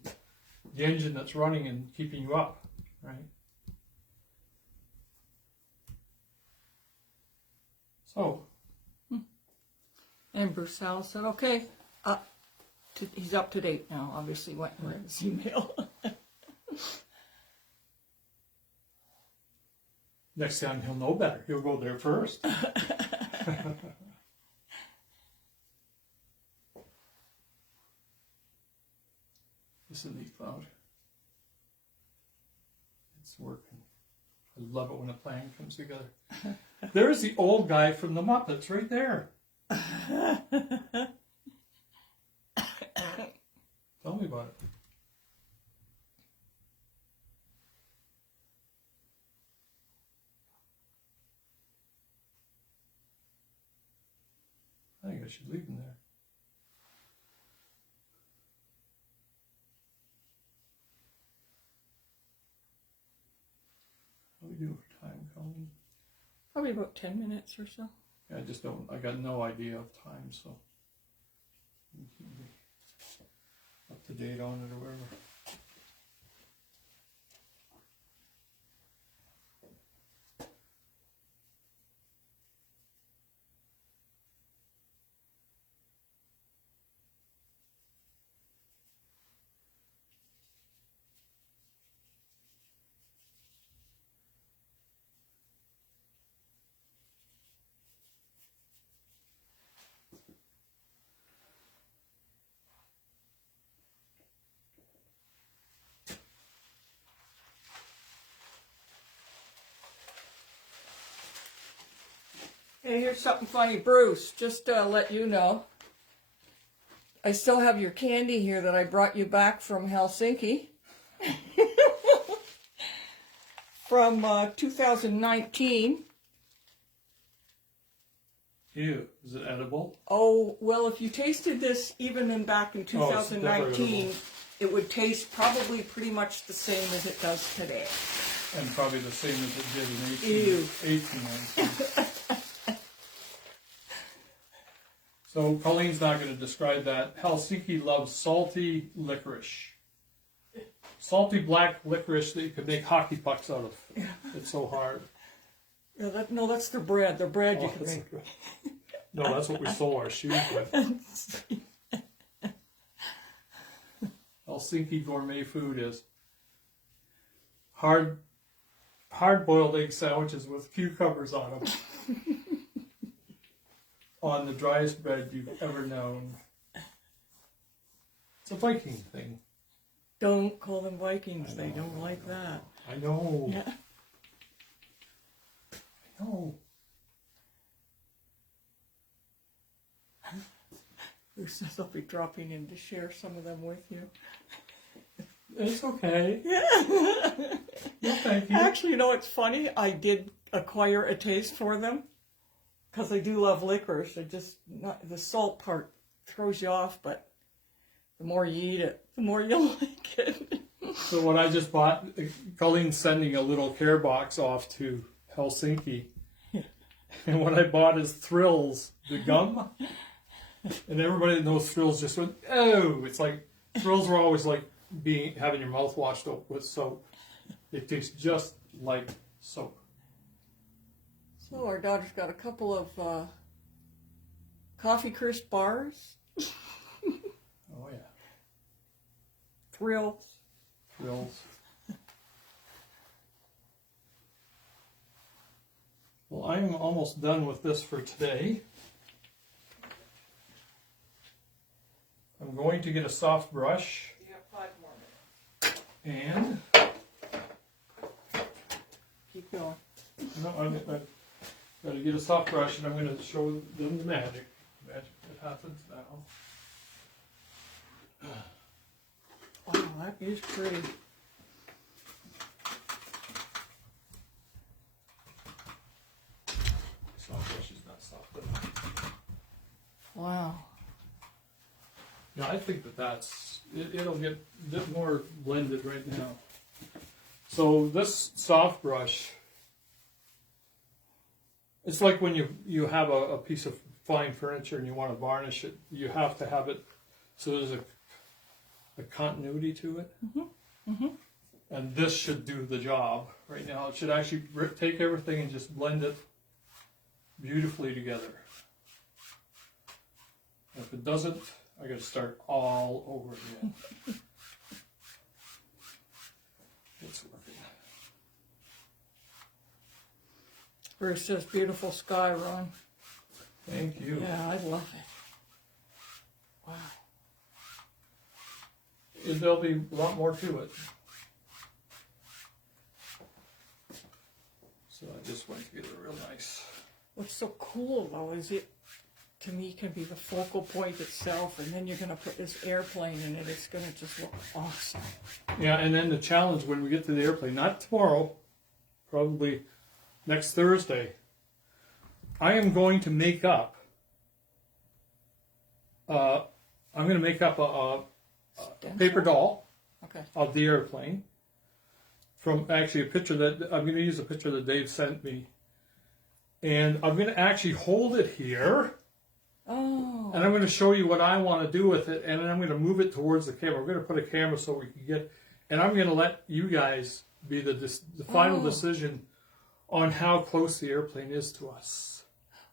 the engine that's running and keeping you up, right? So. And Bruce Howell said, "Okay, he's up to date now. Obviously, went and read his email." Next time he'll know better. He'll go there first. This is a neat cloud. It's working. I love it when a plan comes together. There's the old guy from the Muppets right there. Tell me about it. I think I should leave him there. How do we do for time, Colleen? Probably about 10 minutes or so. I just don't, I got no idea of time, so we can be up to date on it or whatever. Hey, here's something funny, Bruce. Just to let you know, I still have your candy here that I brought you back from Helsinki. From 2019. Ew, is it edible? Oh, well, if you tasted this even back in 2019, it would taste probably pretty much the same as it does today. And probably the same as it did in 1819. So Colleen's not going to describe that. Helsinki loves salty licorice. Salty black licorice that you could make hockey pucks out of. Yeah. It's so hard. Yeah, that's the bread. The bread you can make. No, that's what we sole our shoes with. Helsinki gourmet food is hard-boiled egg sandwiches with cucumbers on them. on the driest bed you've ever known. It's a Viking thing. Don't call them Vikings. They don't like that. I know. Yeah. I know. Bruce says I'll be dropping in to share some of them with you. It's okay. Yeah. Yeah, thank you. Actually, you know what's funny? I did acquire a taste for them because I do love licorice. I just the salt part throws you off, but the more you eat it, the more you like it. So what I just bought, Colleen's sending a little care box off to Helsinki. Yeah. And what I bought is Thrills, the gum. And everybody that knows Thrills just went, oh, it's like, Thrills were always like having your mouth washed up with soap. It tastes just like soap. So our daughter's got a couple of coffee crisp bars. Oh yeah. Thrills. Well, I'm almost done with this for today. I'm going to get a soft brush. You have 5 more And minutes. Keep going. no, I've got to get a soft brush, and I'm going to show them the magic. Magic that happens now. Oh, that is pretty. Soft brush is not soft enough. Wow. Yeah, I think it'll get a bit more blended right now. So this soft brush, it's like when you have a piece of fine furniture and you want to varnish it, you have to have it so there's a continuity to it. Mm-hmm. Mm-hmm. And this should do the job right now. It should actually take everything and just blend it beautifully together. If it doesn't, I got to start all over again. It's working. Bruce says beautiful sky, Ron. Thank you. Yeah, I love it. Wow. There'll be a lot more to it. So I just went to get it real nice. What's so cool though is it, to me, can be the focal point itself, and then you're going to put this airplane in it. It's going to just look awesome. Yeah, and then the challenge when we get to the airplane, not tomorrow, probably next Thursday, I am going to make up. I'm going to make up a paper doll Okay. of the airplane from actually a picture that I'm going to use a picture that Dave sent me, and I'm going to actually hold it here. Oh. And I'm going to show you what I want to do with it, and then I'm going to move it towards the camera. We're going to put a camera so we can get, and I'm going to let you guys be the final decision on how close the airplane is to us.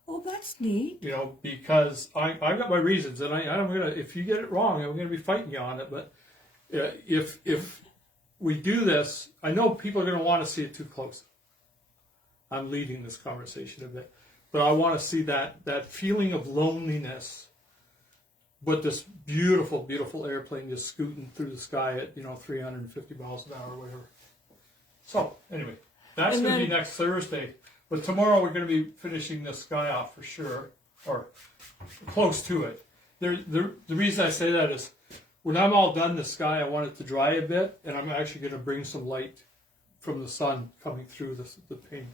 Oh, that's neat. You know, because I've got my reasons, and I'm going to, if you get it wrong, I'm going to be fighting you on it. But if we do this, I know people are going to want to see it too close. I'm leading this conversation a bit. But I want to see that feeling of loneliness with this beautiful, beautiful airplane just scooting through the sky at, 350 miles an hour or whatever. So, anyway, that's going to be next Thursday. But tomorrow we're going to be finishing this sky off for sure, or close to it. The reason I say that is when I'm all done the sky, I want it to dry a bit, and I'm actually going to bring some light from the sun coming through the paint.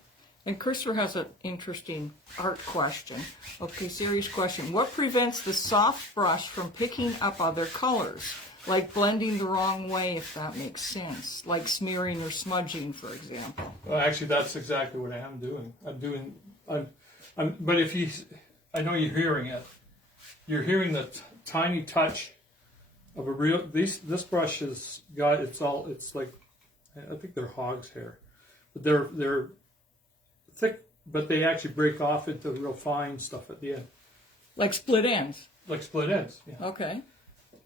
And Christopher has an interesting art question. Okay, serious question. What prevents the soft brush from picking up other colors? Like blending the wrong way, if that makes sense. Like smearing or smudging, for example. Well, actually, that's exactly what I am doing. But I know you're hearing it. You're hearing the tiny touch of a real, this brush has got, it's like, I think they're hog's hair. But they're thick, but they actually break off into real fine stuff at the end. Like split ends? Like split ends, yeah. Okay.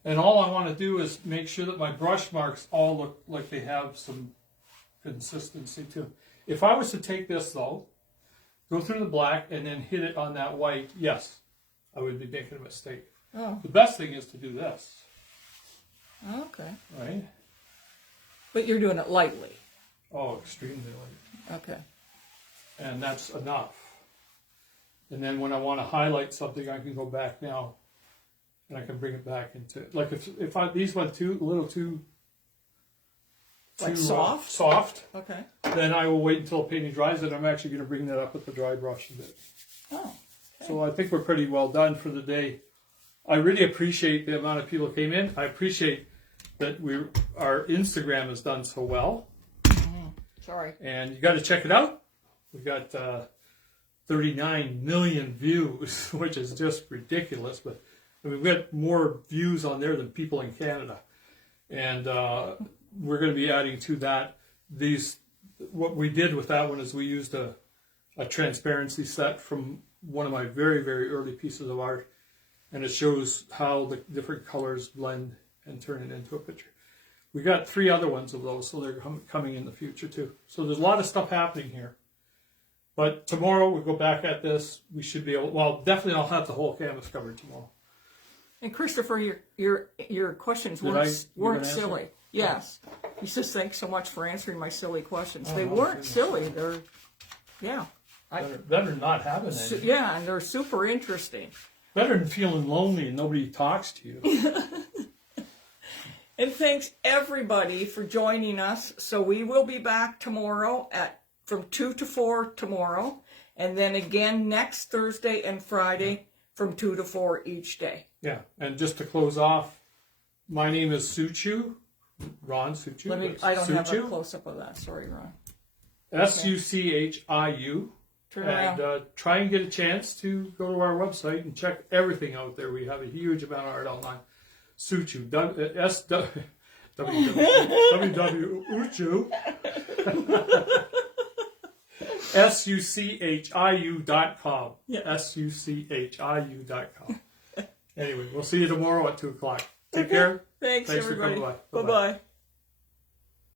And all I want to do is make sure that my brush marks all look like they have some consistency to them. If I was to take this, though, go through the black and then hit it on that white, yes, I would be making a mistake. Oh, The best thing is to do this, okay. right? But you're doing it lightly. Oh, extremely light. Okay. And that's enough. And then when I want to highlight something, I can go back now, and I can bring it back into, like if these went a little too Like soft? soft, Okay. then I will wait until the painting dries, and I'm actually going to bring that up with the dry brush a bit. Oh. Okay. So I think we're pretty well done for the day. I really appreciate the amount of people who came in. I appreciate that our Instagram has done so well. Sorry. And you got to check it out. We've got 39 million views, which is just ridiculous. But we've got more views on there than people in Canada. And we're going to be adding to that. What we did with that one is we used a transparency set from one of my very, very early pieces of art. And it shows how the different colors blend and turn it into a picture. We got 3 other ones of those, so they're coming in the future too. So there's a lot of stuff happening here. But tomorrow we go back at this. We should be able. Well, definitely I'll have the whole canvas covered tomorrow. And Christopher, your questions weren't silly. Yes. He says thanks so much for answering my silly questions. They weren't silly. They're Better not having any. Yeah, and they're super interesting. Better than feeling lonely and nobody talks to you. And thanks everybody for joining us. So we will be back tomorrow from 2 to 4 tomorrow, and then again next Thursday and Friday from 2 to 4 each day. Yeah, and just to close off, my name is Suchu, Ron Suchu. I don't have a close up of that. Sorry, Ron. Suchiu. Turn around. And try and get a chance to go to our website and check everything out there. We have a huge amount of art online. Suchu, suchiu.com. Yeah. suchiu.com. Anyway, we'll see you tomorrow at 2 o'clock. Take care. Thanks For everybody. coming by. Bye-bye.